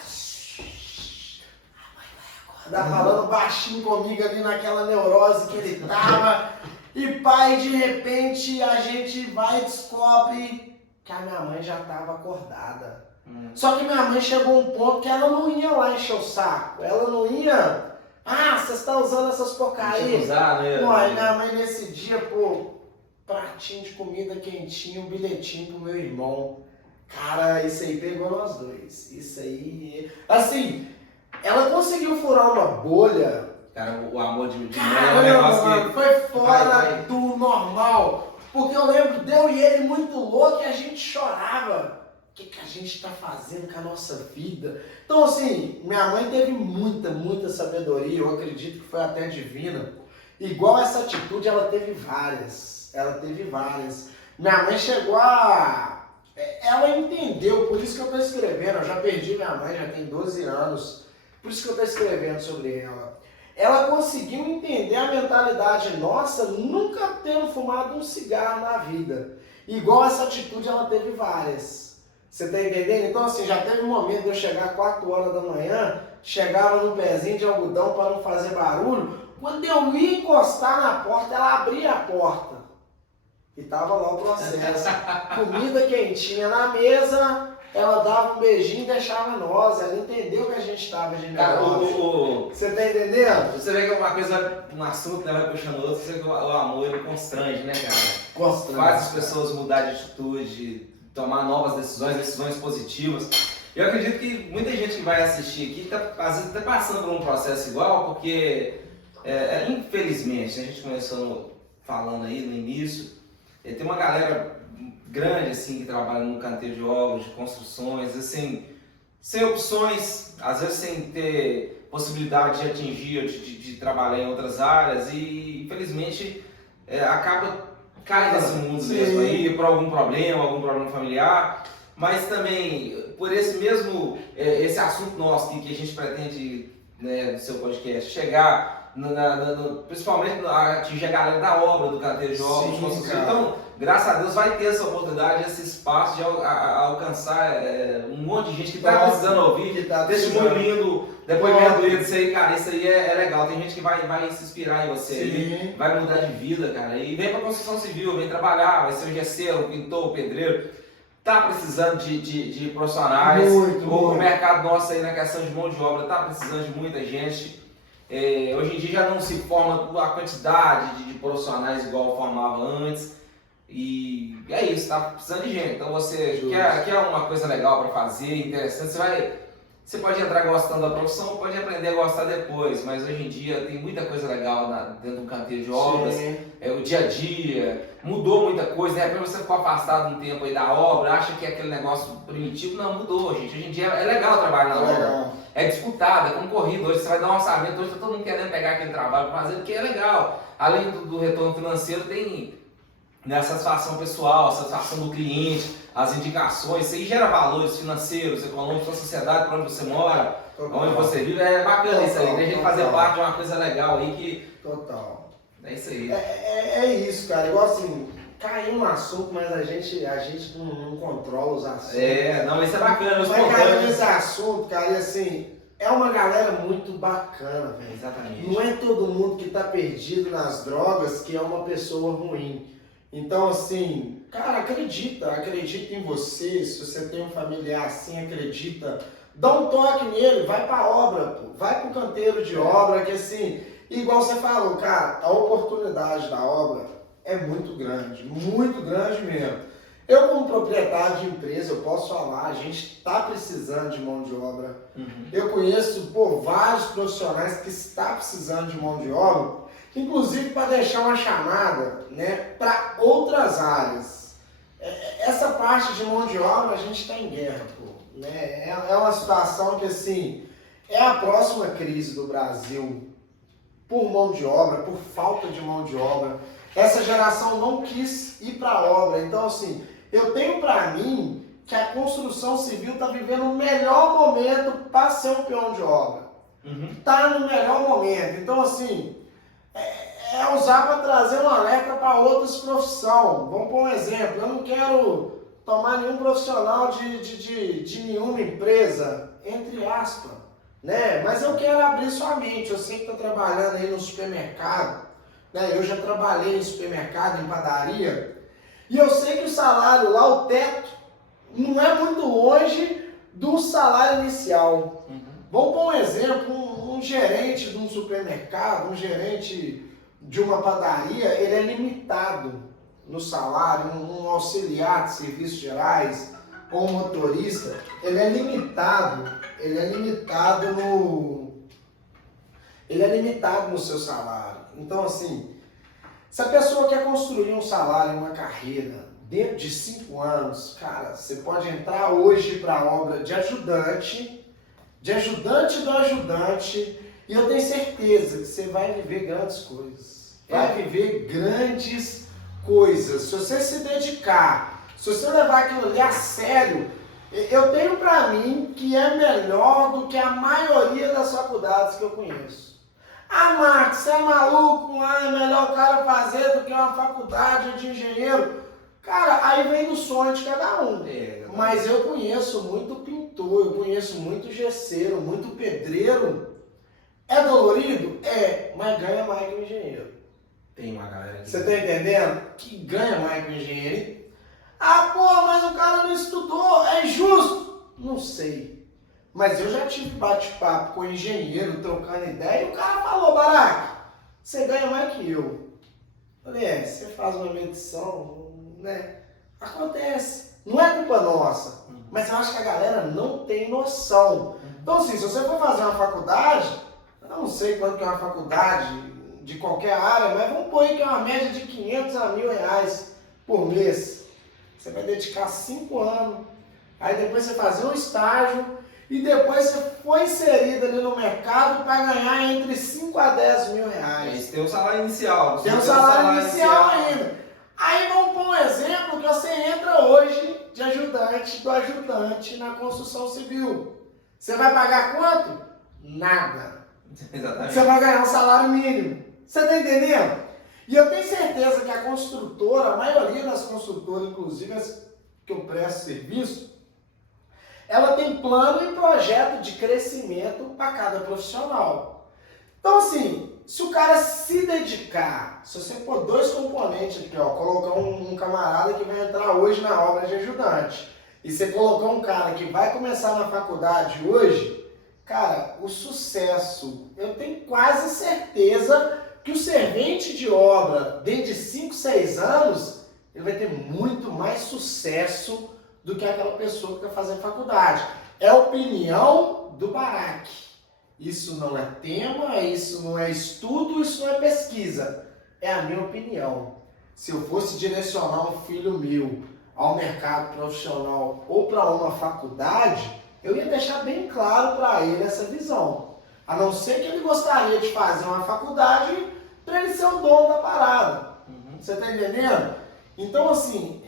Falando baixinho comigo ali naquela neurose que ele tava. E pai, de repente a gente vai e descobre que a minha mãe já tava acordada. Só que minha mãe chegou a um ponto que ela não ia lá encher o saco. Ela não ia. Você está usando essas porcarias. Aí minha mãe nesse dia, pratinho de comida quentinho, um bilhetinho pro meu irmão. Cara, isso aí pegou nós dois. Isso aí. Assim, ela conseguiu furar uma bolha. Cara, o amor de mãe é um negócio que foi fora do normal. Porque eu lembro de eu e ele muito louco e a gente chorava. O que a gente está fazendo com a nossa vida? Então, assim, minha mãe teve muita sabedoria, eu acredito que foi até divina. Igual essa atitude, ela teve várias. Minha mãe chegou a... Ela entendeu, por isso que eu estou escrevendo. Eu já perdi minha mãe, já tem 12 anos. Por isso que eu estou escrevendo sobre ela. Ela conseguiu entender a mentalidade nossa, nunca tendo fumado um cigarro na vida. Igual essa atitude, ela teve várias. Você tá entendendo? Então, assim, já teve um momento de eu chegar 4 horas da manhã, chegava no pezinho de algodão para não fazer barulho. Quando eu ia encostar na porta, ela abria a porta. E tava lá o processo. Comida quentinha na mesa, ela dava um beijinho e deixava nós. Ela entendeu que a gente estava generoso. Você tá entendendo? Você vê que uma coisa, um assunto vai puxando outro, você vê que o amor ele constrange, né, cara? Constrange. Faz as pessoas mudar de atitude, tomar novas decisões positivas. Eu acredito que muita gente que vai assistir aqui às vezes está passando por um processo igual, porque infelizmente, a gente começou falando aí no início, tem uma galera grande assim que trabalha no canteiro de obras, de construções, assim, sem opções, às vezes sem ter possibilidade de atingir, de trabalhar em outras áreas e infelizmente acaba cai nesse mundo mesmo aí, por algum problema familiar, mas também por esse mesmo, esse assunto nosso que a gente pretende, né, no seu podcast, chegar principalmente atingir a galera da obra, do canteiro de obra, de construção. Então, graças a Deus vai ter essa oportunidade, esse espaço de alcançar um monte de gente que está precisando ouvir, que tá testemunho lindo, depoimento lindo, isso aí, cara, isso aí é legal. Tem gente que vai se inspirar em você, aí, vai mudar de vida, cara. E vem pra construção civil, vem trabalhar, vai ser um gesseiro, um pintor, um pedreiro. Tá precisando de profissionais. O mercado nosso aí na questão de mão de obra tá precisando de muita gente. Hoje em dia já não se forma a quantidade de profissionais igual formava antes. E é isso, tá precisando de gente. Então você quer uma coisa legal para fazer, interessante, você pode entrar gostando da profissão, pode aprender a gostar depois, mas hoje em dia tem muita coisa legal dentro do canteiro de obras, o dia a dia, mudou muita coisa, de repente você ficou afastado um tempo aí da obra, acha que é aquele negócio primitivo, não, mudou, gente. Hoje em dia é legal trabalhar na obra, é disputado, é concorrido, hoje você vai dar um orçamento, hoje tá todo mundo querendo pegar aquele trabalho para fazer, porque é legal. Além do retorno financeiro, tem a satisfação pessoal, a satisfação do cliente, as indicações, isso aí gera valores financeiros, econômicos para a sociedade, para onde você mora, onde você vive, é bacana isso aí, tem gente fazer parte de uma coisa legal aí que... Total. É isso aí. É isso, cara, igual assim, caiu no assunto, mas a gente não controla os assuntos. Não, isso é bacana, mas caiu nesse assunto, cara, e assim, é uma galera muito bacana, velho. Exatamente. Não é todo mundo que tá perdido nas drogas que é uma pessoa ruim. Então, assim, cara, acredita em você. Se você tem um familiar assim, acredita. Dá um toque nele, vai pra obra, pô. Vai pro canteiro de obra, que assim, igual você falou, cara, a oportunidade da obra é muito grande mesmo. Eu, como proprietário de empresa, eu posso falar, a gente está precisando de mão de obra. Eu conheço, vários profissionais que estão precisando de mão de obra. Inclusive para deixar uma chamada, né, para outras áreas. Essa parte de mão de obra a gente está em guerra, né? É uma situação que assim, é a próxima crise do Brasil por mão de obra, por falta de mão de obra. Essa geração não quis ir para a obra, então assim, eu tenho para mim que a construção civil está vivendo o melhor momento para ser um peão de obra. Está no melhor momento, então assim, é usar para trazer um alerta para outras profissões. Vamos pôr um exemplo. Eu não quero tomar nenhum profissional de nenhuma empresa, entre aspas, né? Mas eu quero abrir sua mente. Eu sei que está trabalhando aí no supermercado, né? Eu já trabalhei em supermercado, em padaria, e eu sei que o salário lá, o teto, não é muito longe do salário inicial. Vamos pôr um exemplo, um gerente de um supermercado, um gerente de uma padaria, ele é limitado no salário, um auxiliar de serviços gerais ou um motorista, ele é limitado no seu salário. Então assim, se a pessoa quer construir um salário, uma carreira dentro de 5 anos, cara, você pode entrar hoje para a obra de ajudante do ajudante, e eu tenho certeza que você vai viver grandes coisas. Vai viver grandes coisas. Se você se dedicar, se você levar aquilo ali a sério, eu tenho pra mim que é melhor do que a maioria das faculdades que eu conheço. Ah, Marcos, você é maluco? É melhor o cara fazer do que uma faculdade de engenheiro. Cara, aí vem do sonho de cada um. Mas eu conheço muito pintor, eu conheço muito gesseiro, muito pedreiro. É dolorido? É, mas ganha mais que o engenheiro. Tem uma galera aqui. Você tá entendendo? Que ganha mais que o engenheiro. Ah, pô, mas o cara não estudou, é justo? Não sei. Mas eu já tive bate-papo com o engenheiro, trocando ideia, e o cara falou, Barack, você ganha mais que eu. Falei, você faz uma medição, né? Acontece. Não é culpa nossa. Mas eu acho que a galera não tem noção. Então, assim, se você for fazer uma faculdade, eu não sei quanto que é uma faculdade de qualquer área, mas vamos pôr aí que é uma média de 500 a R$1.000 por mês. Você vai dedicar 5 anos, aí depois você fazer um estágio, e depois você foi inserido ali no mercado para ganhar entre 5 a 10 mil reais. Tem um salário inicial. Tem um salário inicial ainda. Aí vamos pôr um exemplo que você entra hoje de ajudante do ajudante na construção civil. Você vai pagar quanto? Nada. Exatamente. Você vai ganhar um salário mínimo. Você está entendendo? E eu tenho certeza que a construtora, a maioria das construtoras, inclusive as que eu presto serviço, ela tem plano e projeto de crescimento para cada profissional. Então, assim, se o cara se dedicar, se você pôr 2 componentes aqui, ó, colocar um camarada que vai entrar hoje na obra de ajudante, e você colocar um cara que vai começar na faculdade hoje, cara, o sucesso, eu tenho quase certeza que o servente de obra, dentro de 5, 6 anos, ele vai ter muito mais sucesso do que aquela pessoa que está fazendo faculdade. É a opinião do Barak. Isso não é tema, isso não é estudo, isso não é pesquisa. É a minha opinião. Se eu fosse direcionar um filho meu ao mercado profissional ou para uma faculdade, eu ia deixar bem claro para ele essa visão. A não ser que ele gostaria de fazer uma faculdade para ele ser o dono da parada. Você está entendendo? Então, assim,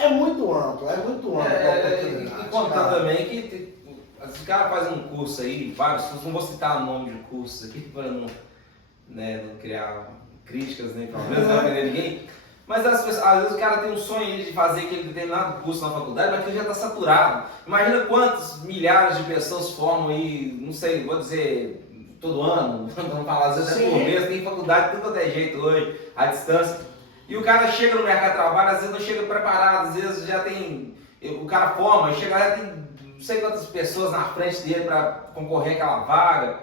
é muito amplo, E contando também que os caras fazem um curso aí, vários, não vou citar o nome de cursos aqui para não criar críticas nem problemas, não ofender ninguém. Mas às vezes o cara tem um sonho de fazer aquele determinado curso na faculdade, mas que já está saturado. Imagina quantos milhares de pessoas formam aí, não sei, vou dizer, todo ano, vamos falar, às vezes é por mês, tem faculdade de tudo quanto é jeito hoje, à distância. E o cara chega no mercado de trabalho, às vezes não chega preparado, às vezes já tem, o cara forma, chega lá, tem não sei quantas pessoas na frente dele para concorrer àquela vaga.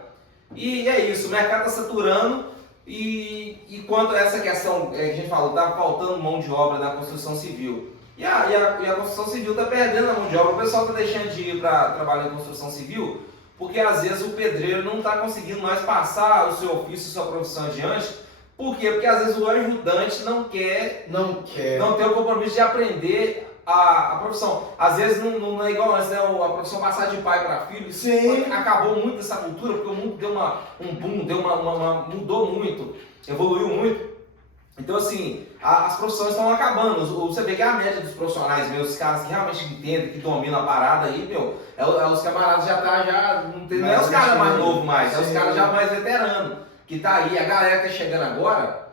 E é isso, o mercado está saturando. E quanto a essa questão que a gente falou, está faltando mão de obra na construção civil. E a construção civil está perdendo a mão de obra. O pessoal está deixando de ir para trabalhar em construção civil porque às vezes o pedreiro não está conseguindo mais passar o seu ofício, sua profissão adiante. Por quê? Porque às vezes o ajudante não tem o compromisso de aprender a profissão. Às vezes não é igual antes, né? A profissão passar de pai para filho. Sim. Acabou muito essa cultura, porque o mundo deu um boom, mudou muito, evoluiu muito. Então, assim, as profissões estão acabando. Você vê que a média dos profissionais, os caras que realmente entendem, que dominam a parada aí, os camaradas não é os caras mais novos mais, é os caras já mais veteranos, que tá aí. A galera que tá chegando agora,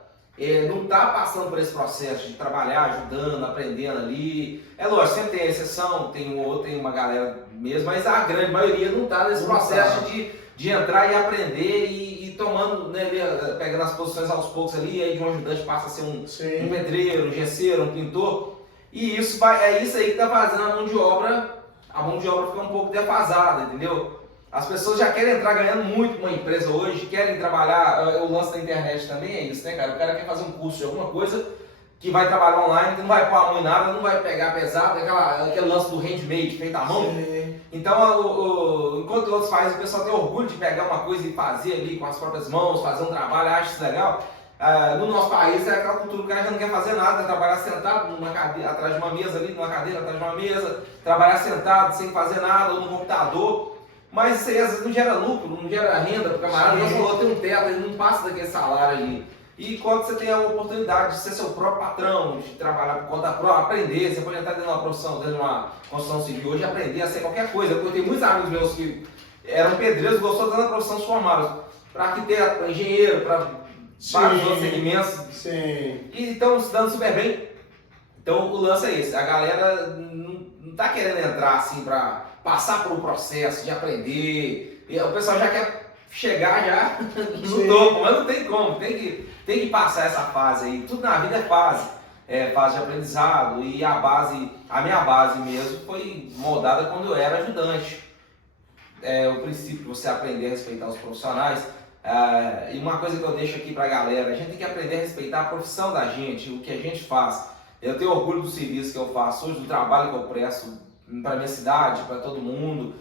não está passando por esse processo de trabalhar, ajudando, aprendendo ali. É lógico, sempre tem exceção, tem uma galera mesmo, mas a grande maioria não está nesse processo de entrar e aprender e tomando, né, pegando as posições aos poucos ali, aí de um ajudante passa a ser um pedreiro, um gesseiro, um pintor. E isso é isso aí que está fazendo a mão de obra ficar um pouco defasada, entendeu? As pessoas já querem entrar ganhando muito com uma empresa hoje, querem trabalhar, o lance da internet também é isso, né, cara? O cara quer fazer um curso de alguma coisa que vai trabalhar online, que não vai pôr a mão em nada, não vai pegar pesado, aquele lance do handmade, feito à mão. Sim. Então, enquanto outros fazem, o pessoal tem orgulho de pegar uma coisa e fazer ali com as próprias mãos, fazer um trabalho, acha isso legal. No nosso país é aquela cultura, o cara já não quer fazer nada, trabalhar sentado numa cadeira, atrás de uma mesa ali, numa cadeira atrás de uma mesa, trabalhar sentado sem fazer nada, ou no computador. Mas isso aí às vezes não gera lucro, não gera renda para o camarada, você falou, tem um teto, ele não passa daquele salário ali. E quando você tem a oportunidade de ser seu próprio patrão, de trabalhar por conta própria, aprender, você pode entrar dentro de uma profissão, dentro de uma construção civil hoje, aprender a ser qualquer coisa. Eu tenho muitos amigos meus que eram pedreiros, gostou da profissão, se formaram para arquiteto, para engenheiro, para vários outros segmentos. Sim. E estão se dando super bem. Então o lance é esse, a galera não está querendo entrar assim para passar por um processo de aprender, e o pessoal já quer chegar já no topo, mas não tem como, tem que passar essa fase aí. Tudo na vida é fase de aprendizado, e a minha base mesmo foi moldada quando eu era ajudante. O princípio de você aprender a respeitar os profissionais. E uma coisa que eu deixo aqui pra galera, a gente tem que aprender a respeitar a profissão da gente, o que a gente faz. Eu tenho orgulho do serviço que eu faço hoje, do trabalho que eu presto para minha cidade, para todo mundo.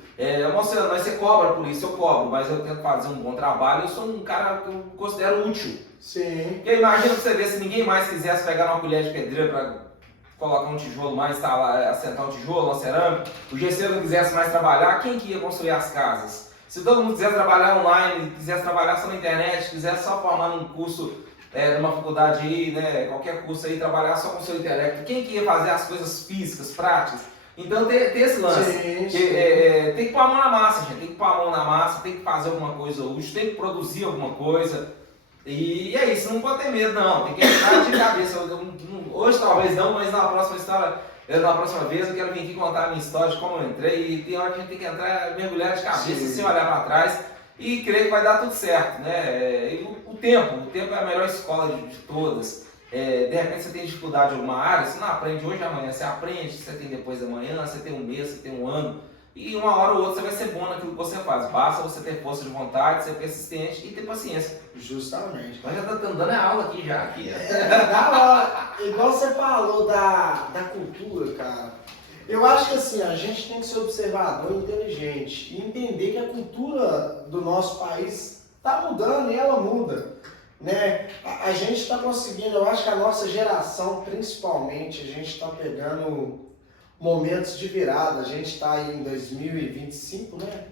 Mas você cobra por isso, eu cobro, mas eu tento fazer um bom trabalho. Eu sou um cara que eu considero útil. Sim. Porque imagina pra você ver, se ninguém mais quisesse pegar uma colher de pedreiro para colocar um tijolo mais, assentar um tijolo, uma cerâmica, o gesseiro não quisesse mais trabalhar, quem que ia construir as casas? Se todo mundo quisesse trabalhar online, quisesse trabalhar só na internet, quisesse só formar num curso, numa faculdade aí, né, qualquer curso aí, trabalhar só com o seu intelecto, quem que ia fazer as coisas físicas, práticas? Então tem esse lance. Sim, Tem que pôr a mão na massa, gente. Tem que pôr a mão na massa, tem que fazer alguma coisa útil, tem que produzir alguma coisa. E é isso, não pode ter medo, não. Tem que entrar de cabeça. Hoje talvez não, mas na próxima história, na próxima vez eu quero vir aqui contar a minha história de como eu entrei. E tem hora que a gente tem que entrar, mergulhar de cabeça, sem olhar para trás. E creio que vai dar tudo certo, né? E o tempo é a melhor escola de todas. De repente você tem dificuldade em alguma área, você não aprende hoje, amanhã você aprende, você tem depois da manhã, você tem um mês, você tem um ano. E uma hora ou outra você vai ser bom naquilo que você faz. Basta você ter força de vontade, ser persistente e ter paciência. Justamente. Nós já estamos dando a aula aqui já. Da hora. Igual você falou da cultura, cara. Eu acho que assim, a gente tem que ser observador inteligente e entender que a cultura do nosso país está mudando e ela muda. Né? A gente está conseguindo, eu acho que a nossa geração, principalmente, a gente está pegando momentos de virada. A gente está aí em 2025, né?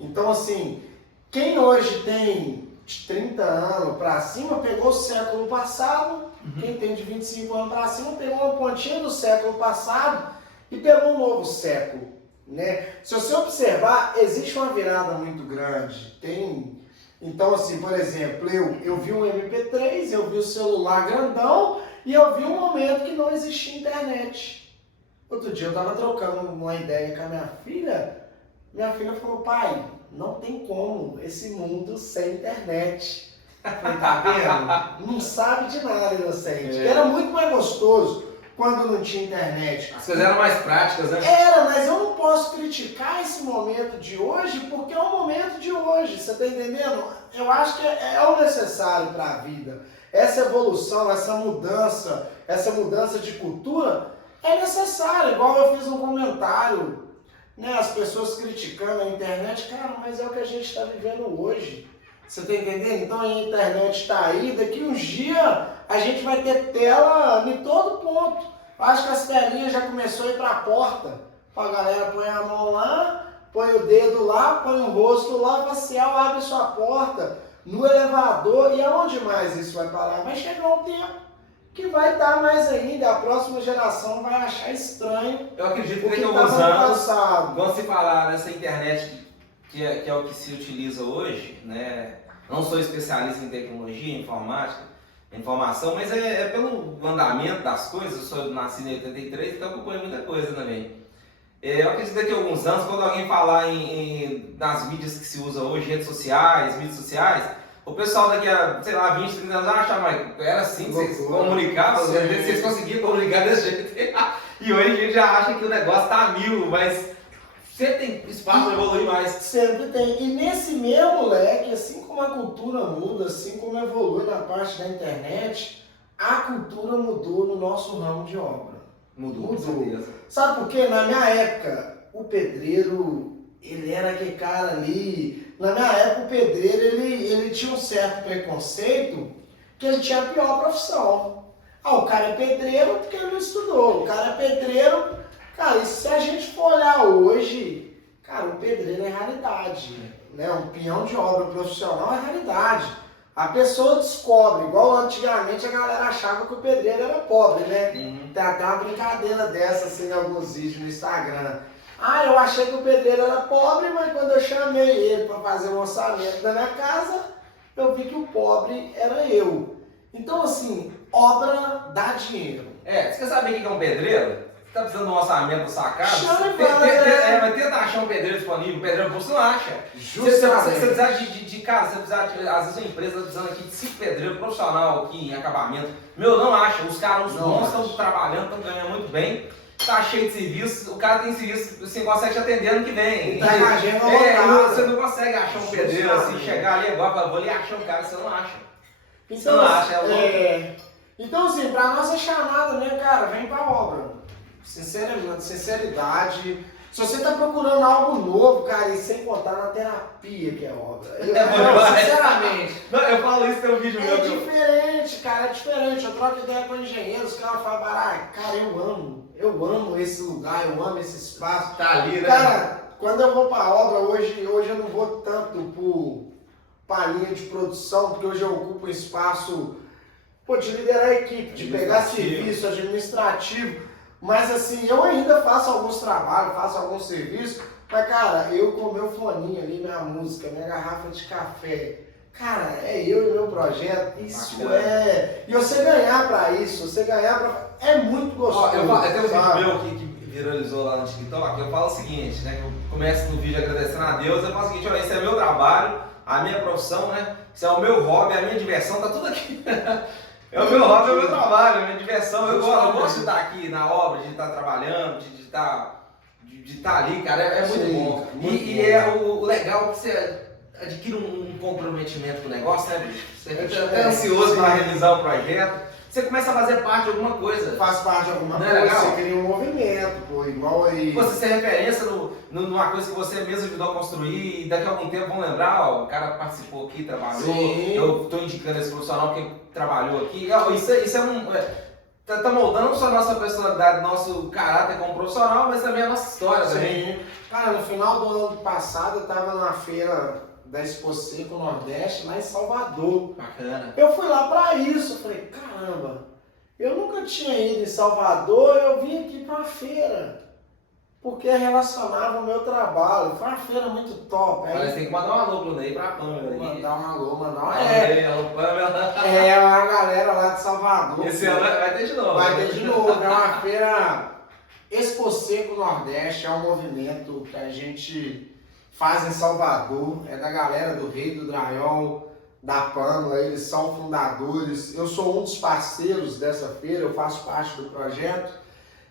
Então, assim, quem hoje tem de 30 anos para cima pegou o século passado, quem tem de 25 anos para cima pegou uma pontinha do século passado e pegou um novo século, né? Se você observar, existe uma virada muito grande. Então, assim, por exemplo, eu vi um MP3, eu vi o celular grandão e eu vi um momento que não existia internet. Outro dia eu estava trocando uma ideia com a minha filha falou, pai, não tem como esse mundo sem internet. Eu falei, tá vendo? Não sabe de nada, inocente. Era muito mais gostoso quando não tinha internet. As coisas eram mais práticas, né? Era, mas eu não posso criticar esse momento de hoje porque é o momento de hoje, você tá entendendo? Eu acho que é o necessário para a vida. Essa evolução, essa mudança de cultura é necessária. Igual eu fiz um comentário, né? As pessoas criticando a internet, cara, mas é o que a gente está vivendo hoje. Você tá entendendo? Então a internet está aí, daqui uns dias a gente vai ter tela em todo ponto. Acho que as telinhas já começou a ir para a porta. A galera põe a mão lá, põe o dedo lá, põe o rosto lá, facial, abre sua porta, no elevador, e aonde mais isso vai parar? Vai chegar um tempo que vai estar mais ainda, a próxima geração vai achar estranho. Eu acredito que daqui daqui a alguns anos, quando se falar nessa internet, que é o que se utiliza hoje, né? Não sou especialista em tecnologia, informática, informação, mas é pelo andamento das coisas. Eu nasci em 83, então acompanho muita coisa também. Eu acredito que daqui a alguns anos, quando alguém falar nas mídias que se usa hoje, mídias sociais, o pessoal daqui a, sei lá, 20, 30 anos vai achar, mas era assim que vocês comunicavam, vocês conseguiam comunicar desse jeito. E hoje a gente já acha que o negócio tá a mil, mas sempre tem espaço para evoluir mais. Sempre tem. E nesse mesmo leque, assim como a cultura muda, assim como evolui na parte da internet, a cultura mudou no nosso ramo de obra. Mudou. Com certeza. Sabe por quê? Na minha época, o pedreiro, ele era aquele cara ali. Na minha época, o pedreiro, ele tinha um certo preconceito que ele tinha a pior profissão. O cara é pedreiro porque ele não estudou. O cara é pedreiro. Cara, e se a gente for olhar hoje, cara, o pedreiro é raridade, né? Um peão de obra profissional é raridade. A pessoa descobre, igual antigamente a galera achava que o pedreiro era pobre, né? Tem até uma brincadeira dessa assim em alguns vídeos no Instagram. Eu achei que o pedreiro era pobre, mas quando eu chamei ele para fazer um orçamento da minha casa, eu vi que o pobre era eu. Então assim, obra dá dinheiro. Você quer saber o que é um pedreiro? Tá precisando de um orçamento da sua casa? Mas tenta achar um pedreiro disponível, um pedreiro você não acha. Você precisar de cara, você precisar às vezes a empresa está precisando aqui de 5 pedreiros profissional aqui em acabamento. Não acha, os caras, os bons estão trabalhando, estão ganhando muito bem, tá cheio de serviço, o cara tem serviço, você consegue te atender ano que vem. Tá na agenda lotada. Você não consegue achar um pedreiro assim, chegar ali agora, vou ali achar um cara, você não acha. Então, você não acha, Então assim, pra nossa chamada, né, cara, vem pra obra. Sinceridade. Se você está procurando algo novo, cara, e sem contar na terapia que é obra. Sinceramente. Eu falo isso no vídeo meu. É diferente, cara, é diferente. Eu troco ideia com engenheiros, os caras falam, cara, eu amo esse lugar, eu amo esse espaço. Tá ali, né? Cara, quando eu vou pra obra, hoje eu não vou tanto pra linha de produção, porque hoje eu ocupo um espaço de liderar a equipe, de pegar serviço administrativo. Mas assim, eu ainda faço alguns trabalhos, faço alguns serviços, mas cara, eu com meu foninho ali, minha música, minha garrafa de café, cara, é eu e meu projeto, isso Bacana. e você ganhar pra isso, você ganhar pra... É muito gostoso. Ó, eu falo, tem um vídeo sabe? meu que viralizou lá no TikTok, eu falo o seguinte, né? Que eu começo no vídeo agradecendo a Deus, eu falo o seguinte, olha, esse é meu trabalho, a minha profissão, né? Isso é o meu hobby, a minha diversão, tá tudo aqui. É o meu hobby, é o meu trabalho, a minha diversão. Eu gosto de estar aqui na obra, de estar trabalhando, de estar ali, cara, é muito Sim, bom. muito E bom. é o legal que você adquire um comprometimento com o negócio, né, bicho? Você fica até ansioso para realizar o projeto. Você começa a fazer parte de alguma coisa. Faz parte de alguma Não é coisa, legal? você cria um movimento, pô, igual aí. Você ser referência numa coisa que você mesmo ajudou a construir e daqui a algum tempo vão lembrar, ó, o cara participou aqui, trabalhou, Sim. eu estou indicando esse profissional porque trabalhou aqui. Ó, isso tá moldando não só a nossa personalidade, nosso caráter como profissional, mas também a nossa história também. Sim. Cara, no final do ano passado eu tava numa feira da Expo Seco Nordeste, lá em Salvador. Bacana. Eu fui lá pra isso, eu falei, caramba, eu nunca tinha ido em Salvador, eu vim aqui pra uma feira, porque relacionava o meu trabalho, foi uma feira muito top. Aí, Mas tem que mandar um alô, Bruno, aí pra Pâmela aí. mandar um alô, mandar uma... Alô, Pâmela. É, a galera lá de Salvador. Esse ano vai ter de novo. Vai ter de novo, é uma feira Expo Seco Nordeste, é um movimento que a gente faz em Salvador, é da galera do Rei do Draiol, da Pâmela, eles são fundadores, eu sou um dos parceiros dessa feira, eu faço parte do projeto.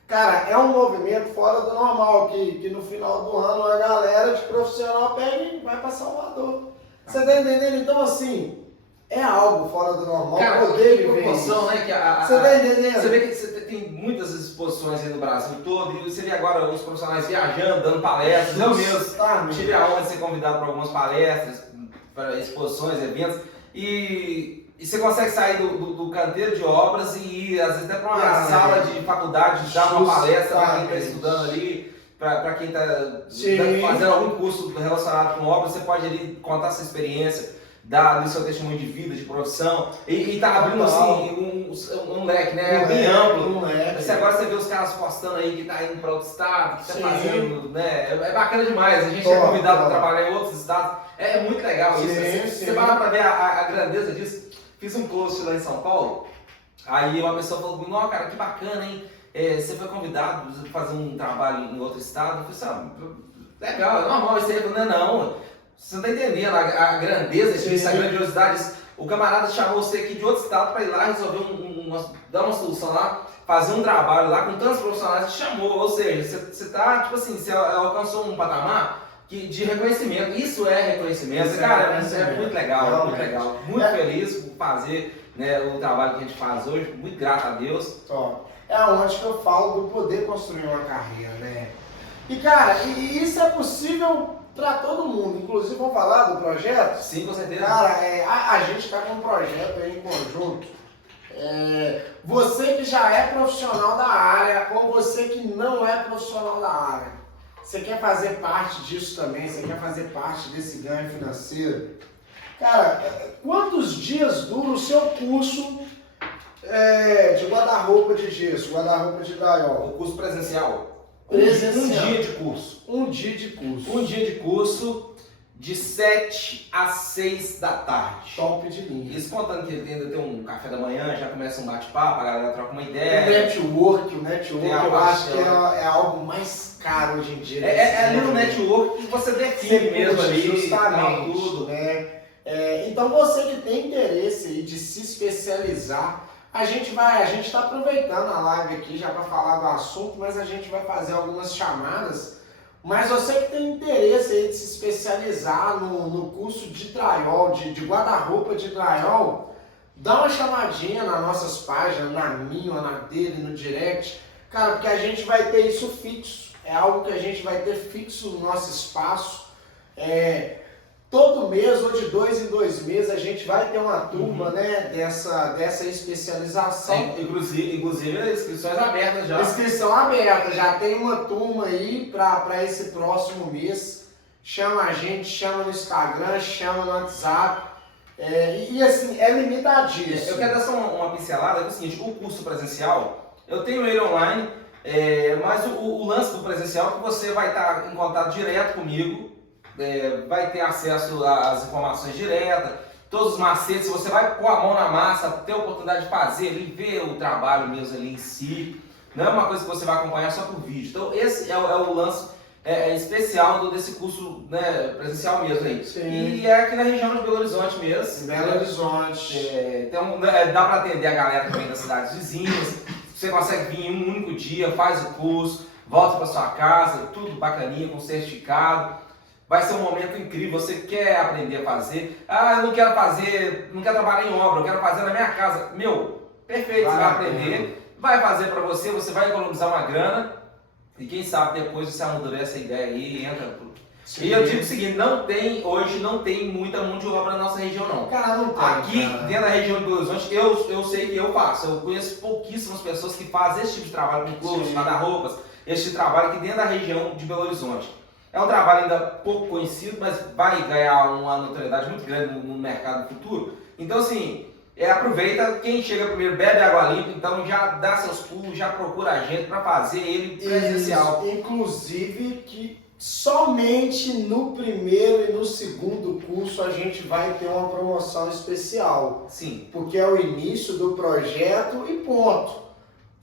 Cara, é um movimento fora do normal, que no final do ano a galera de profissional pega e vai para Salvador. Você tá entendendo? Então assim, é algo fora do normal, Cara, poder que viver proporção, isso. né? Que Você tá entendendo? Você vê que você tem muitas exposições aí no Brasil todo e você vê agora os profissionais viajando, dando palestras. Eu mesmo Justamente. tive a honra de ser convidado para algumas palestras, para exposições, eventos, e você consegue sair do canteiro de obras e ir, às vezes, até para uma sala de faculdade, dar uma palestra para quem está estudando ali, para quem está fazendo algum curso relacionado com obras, você pode ali contar sua experiência, dar ali seu testemunho de vida, de profissão, e tá abrindo assim um leque, né? É bem amplo. Agora você vê os caras postando aí que tá indo para outro estado, que tá fazendo, né? É bacana demais. A gente é convidado para trabalhar em outros estados. É muito legal isso. Você vai lá para ver a grandeza disso. Fiz um post lá em São Paulo, aí uma pessoa falou comigo, não, cara, que bacana, hein? Você foi convidado para fazer um trabalho em outro estado. Eu falei assim, legal, é normal isso aí. Não, você não tá entendendo a grandeza disso, a grandiosidade. O camarada chamou você aqui de outro estado para ir lá resolver dar uma solução lá, fazer um trabalho lá com tantos profissionais que chamou. Ou seja, você tá, tipo assim, você alcançou um patamar de reconhecimento. Isso é reconhecimento. Cara, isso é muito legal, muito legal. Muito feliz por fazer, né, o trabalho que a gente faz hoje. Muito grato a Deus. É onde que eu falo do poder construir uma carreira, né? E cara, isso é possível para todo mundo. Inclusive, vamos falar do projeto? Sim, com certeza. Cara, a gente está com um projeto aí em conjunto. Você que já é profissional da área ou você que não é profissional da área, você quer fazer parte disso também, você quer fazer parte desse ganho financeiro? Cara, quantos dias dura o seu curso de guarda-roupa de gesso, guarda-roupa de drywall? O curso presencial? Presencial. Um dia de curso. Um dia de curso. Um dia de curso de 7 às 6 da tarde. Top de linha. Isso contando que ele ainda tem um café da manhã, já começa um bate-papo, a galera troca uma O ideia. network eu acho que é algo mais caro hoje em dia. É ali no network que você define mesmo ali, justamente, tudo. Né? Então você que tem interesse aí de se especializar, a gente está aproveitando a live aqui já para falar do assunto, mas a gente vai fazer algumas chamadas. Mas você que tem interesse aí de se especializar no curso de drywall, de guarda-roupa de drywall, dá uma chamadinha nas nossas páginas, na minha, na dele, no direct, cara, porque a gente vai ter isso fixo, é algo que a gente vai ter fixo no nosso espaço. Todo mês ou de 2 em 2 meses a gente vai ter uma turma, né, dessa especialização. Inclusive inscrições abertas já. Inscrição aberta, já tem uma turma aí para esse próximo mês. Chama a gente, chama no Instagram, chama no WhatsApp. E assim, é limitadíssimo. Eu quero dar só uma pincelada, é o seguinte, o curso presencial, eu tenho ele online, Mas o lance do presencial é que você vai estar em contato direto comigo, vai ter acesso às informações diretas, todos os macetes, você vai pôr a mão na massa, ter a oportunidade de fazer ali, ver o trabalho mesmo ali em si. Não é uma coisa que você vai acompanhar só por vídeo. Então esse é o lance especial desse curso, né, presencial mesmo aí. Sim. E é aqui na região de Belo Horizonte mesmo. Belo Horizonte. Então dá para atender a galera que vem das cidades vizinhas. Você consegue vir em um único dia, faz o curso, volta para sua casa, tudo bacaninha, com certificado. Vai ser um momento incrível, você quer aprender a fazer. Eu não quero trabalhar em obra, eu quero fazer na minha casa. Perfeito, você vai aprender, vai fazer para você vai economizar uma grana e quem sabe depois você amadurece essa ideia aí e entra. Sim. E eu digo o seguinte, hoje não tem muita mão de obra na nossa região não. Cara, não tem. Aqui, dentro da região de Belo Horizonte, eu sei que eu faço. Eu conheço pouquíssimas pessoas que fazem esse tipo de trabalho com close, guarda-roupas, esse tipo de trabalho aqui dentro da região de Belo Horizonte. É um trabalho ainda pouco conhecido, mas vai ganhar uma notoriedade muito grande no mercado futuro. Então, assim, aproveita, quem chega primeiro bebe água limpa, então já dá seus pulos, já procura a gente para fazer ele presencial. Isso, inclusive que somente no primeiro e no segundo curso a gente vai ter uma promoção especial. Sim. Porque é o início do projeto e ponto.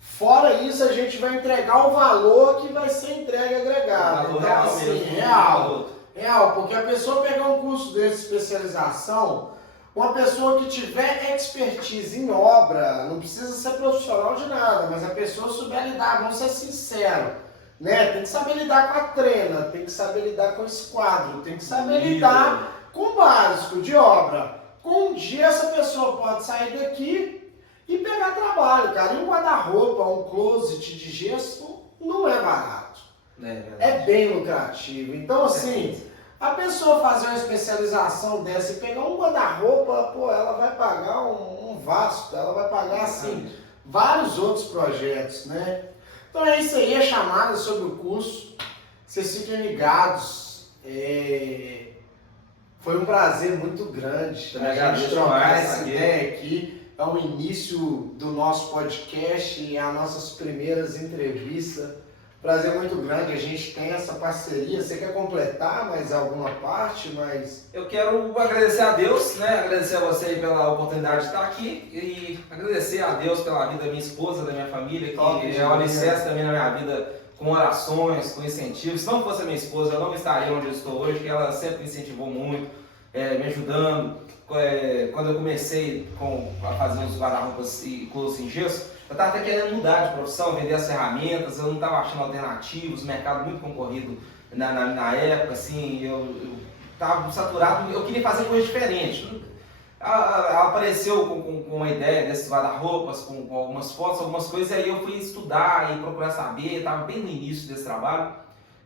Fora isso, a gente vai entregar o valor que vai ser entregue agregado. Então, real assim, mesmo, real, porque a pessoa pegar um curso desse de especialização, uma pessoa que tiver expertise em obra, não precisa ser profissional de nada, mas a pessoa souber lidar, vamos ser sinceros, né? Tem que saber lidar com a trena, tem que saber lidar com o esquadro, tem que saber lidar com o básico de obra. Com um dia essa pessoa pode sair daqui e pegar trabalho, cara. E um guarda-roupa, um closet de gesso não é barato. É bem lucrativo. Então, assim, a pessoa fazer uma especialização dessa e pegar um guarda-roupa, ela vai pagar um vasto, ela vai pagar, assim, vários outros projetos, né? Então é isso aí, a chamada sobre o curso. Vocês fiquem ligados. Foi um prazer muito grande a gente trocar essa ideia aqui. É o início do nosso podcast e as nossas primeiras entrevistas. Prazer muito grande, a gente tem essa parceria. Você quer completar mais alguma parte? Eu quero agradecer a Deus, né? Agradecer a você pela oportunidade de estar aqui e agradecer a Deus pela vida da minha esposa, da minha família, que é o alicerce também na minha vida, com orações, com incentivos. Se não fosse a minha esposa, eu não estaria onde eu estou hoje, que ela sempre me incentivou muito, me ajudando. Quando eu comecei a fazer os guarda-roupas e close em gesso, eu estava até querendo mudar de profissão, vender as ferramentas, eu não estava achando alternativos, mercado muito concorrido na época, assim, eu estava saturado, eu queria fazer coisa diferente. Ela apareceu com uma ideia desses guarda-roupas, com algumas fotos, algumas coisas, e aí eu fui estudar e procurar saber, estava bem no início desse trabalho,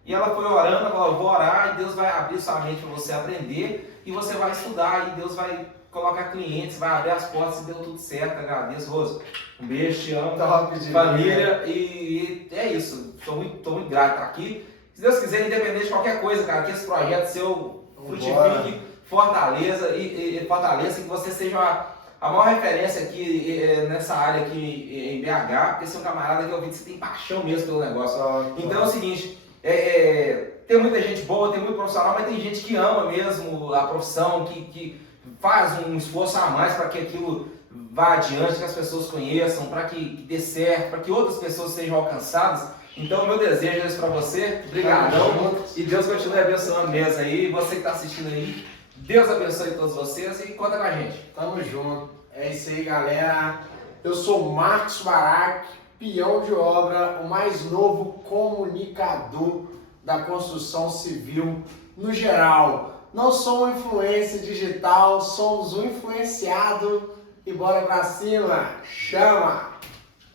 e ela foi orando, ela falou, eu vou orar e Deus vai abrir sua mente para você aprender, e você vai estudar e Deus vai colocar clientes, vai abrir as portas e deu tudo certo. Agradeço, Rosa. Um beijo, te amo. Família. E é isso. Estou muito grato por estar aqui. Se Deus quiser, independente de qualquer coisa, cara, que esse projeto seu frutifique, fortaleça e que você seja a maior referência aqui nessa área aqui em BH, porque você é um camarada que eu vi que você tem paixão mesmo pelo negócio. Então é o seguinte, tem muita gente boa, tem muito profissional, mas tem gente que ama mesmo a profissão, que faz um esforço a mais para que aquilo vá adiante, que as pessoas conheçam, para que dê certo, para que outras pessoas sejam alcançadas. Então, meu desejo é isso para você. Obrigadão. E Deus continue abençoando mesmo aí. Você que está assistindo aí, Deus abençoe todos vocês e conta com a gente. Tamo junto. É isso aí, galera. Eu sou Marcos Barak, peão de obra, o mais novo comunicador da construção civil no geral. Não sou um influencer digital, somos um influenciado e bora pra cima, chama!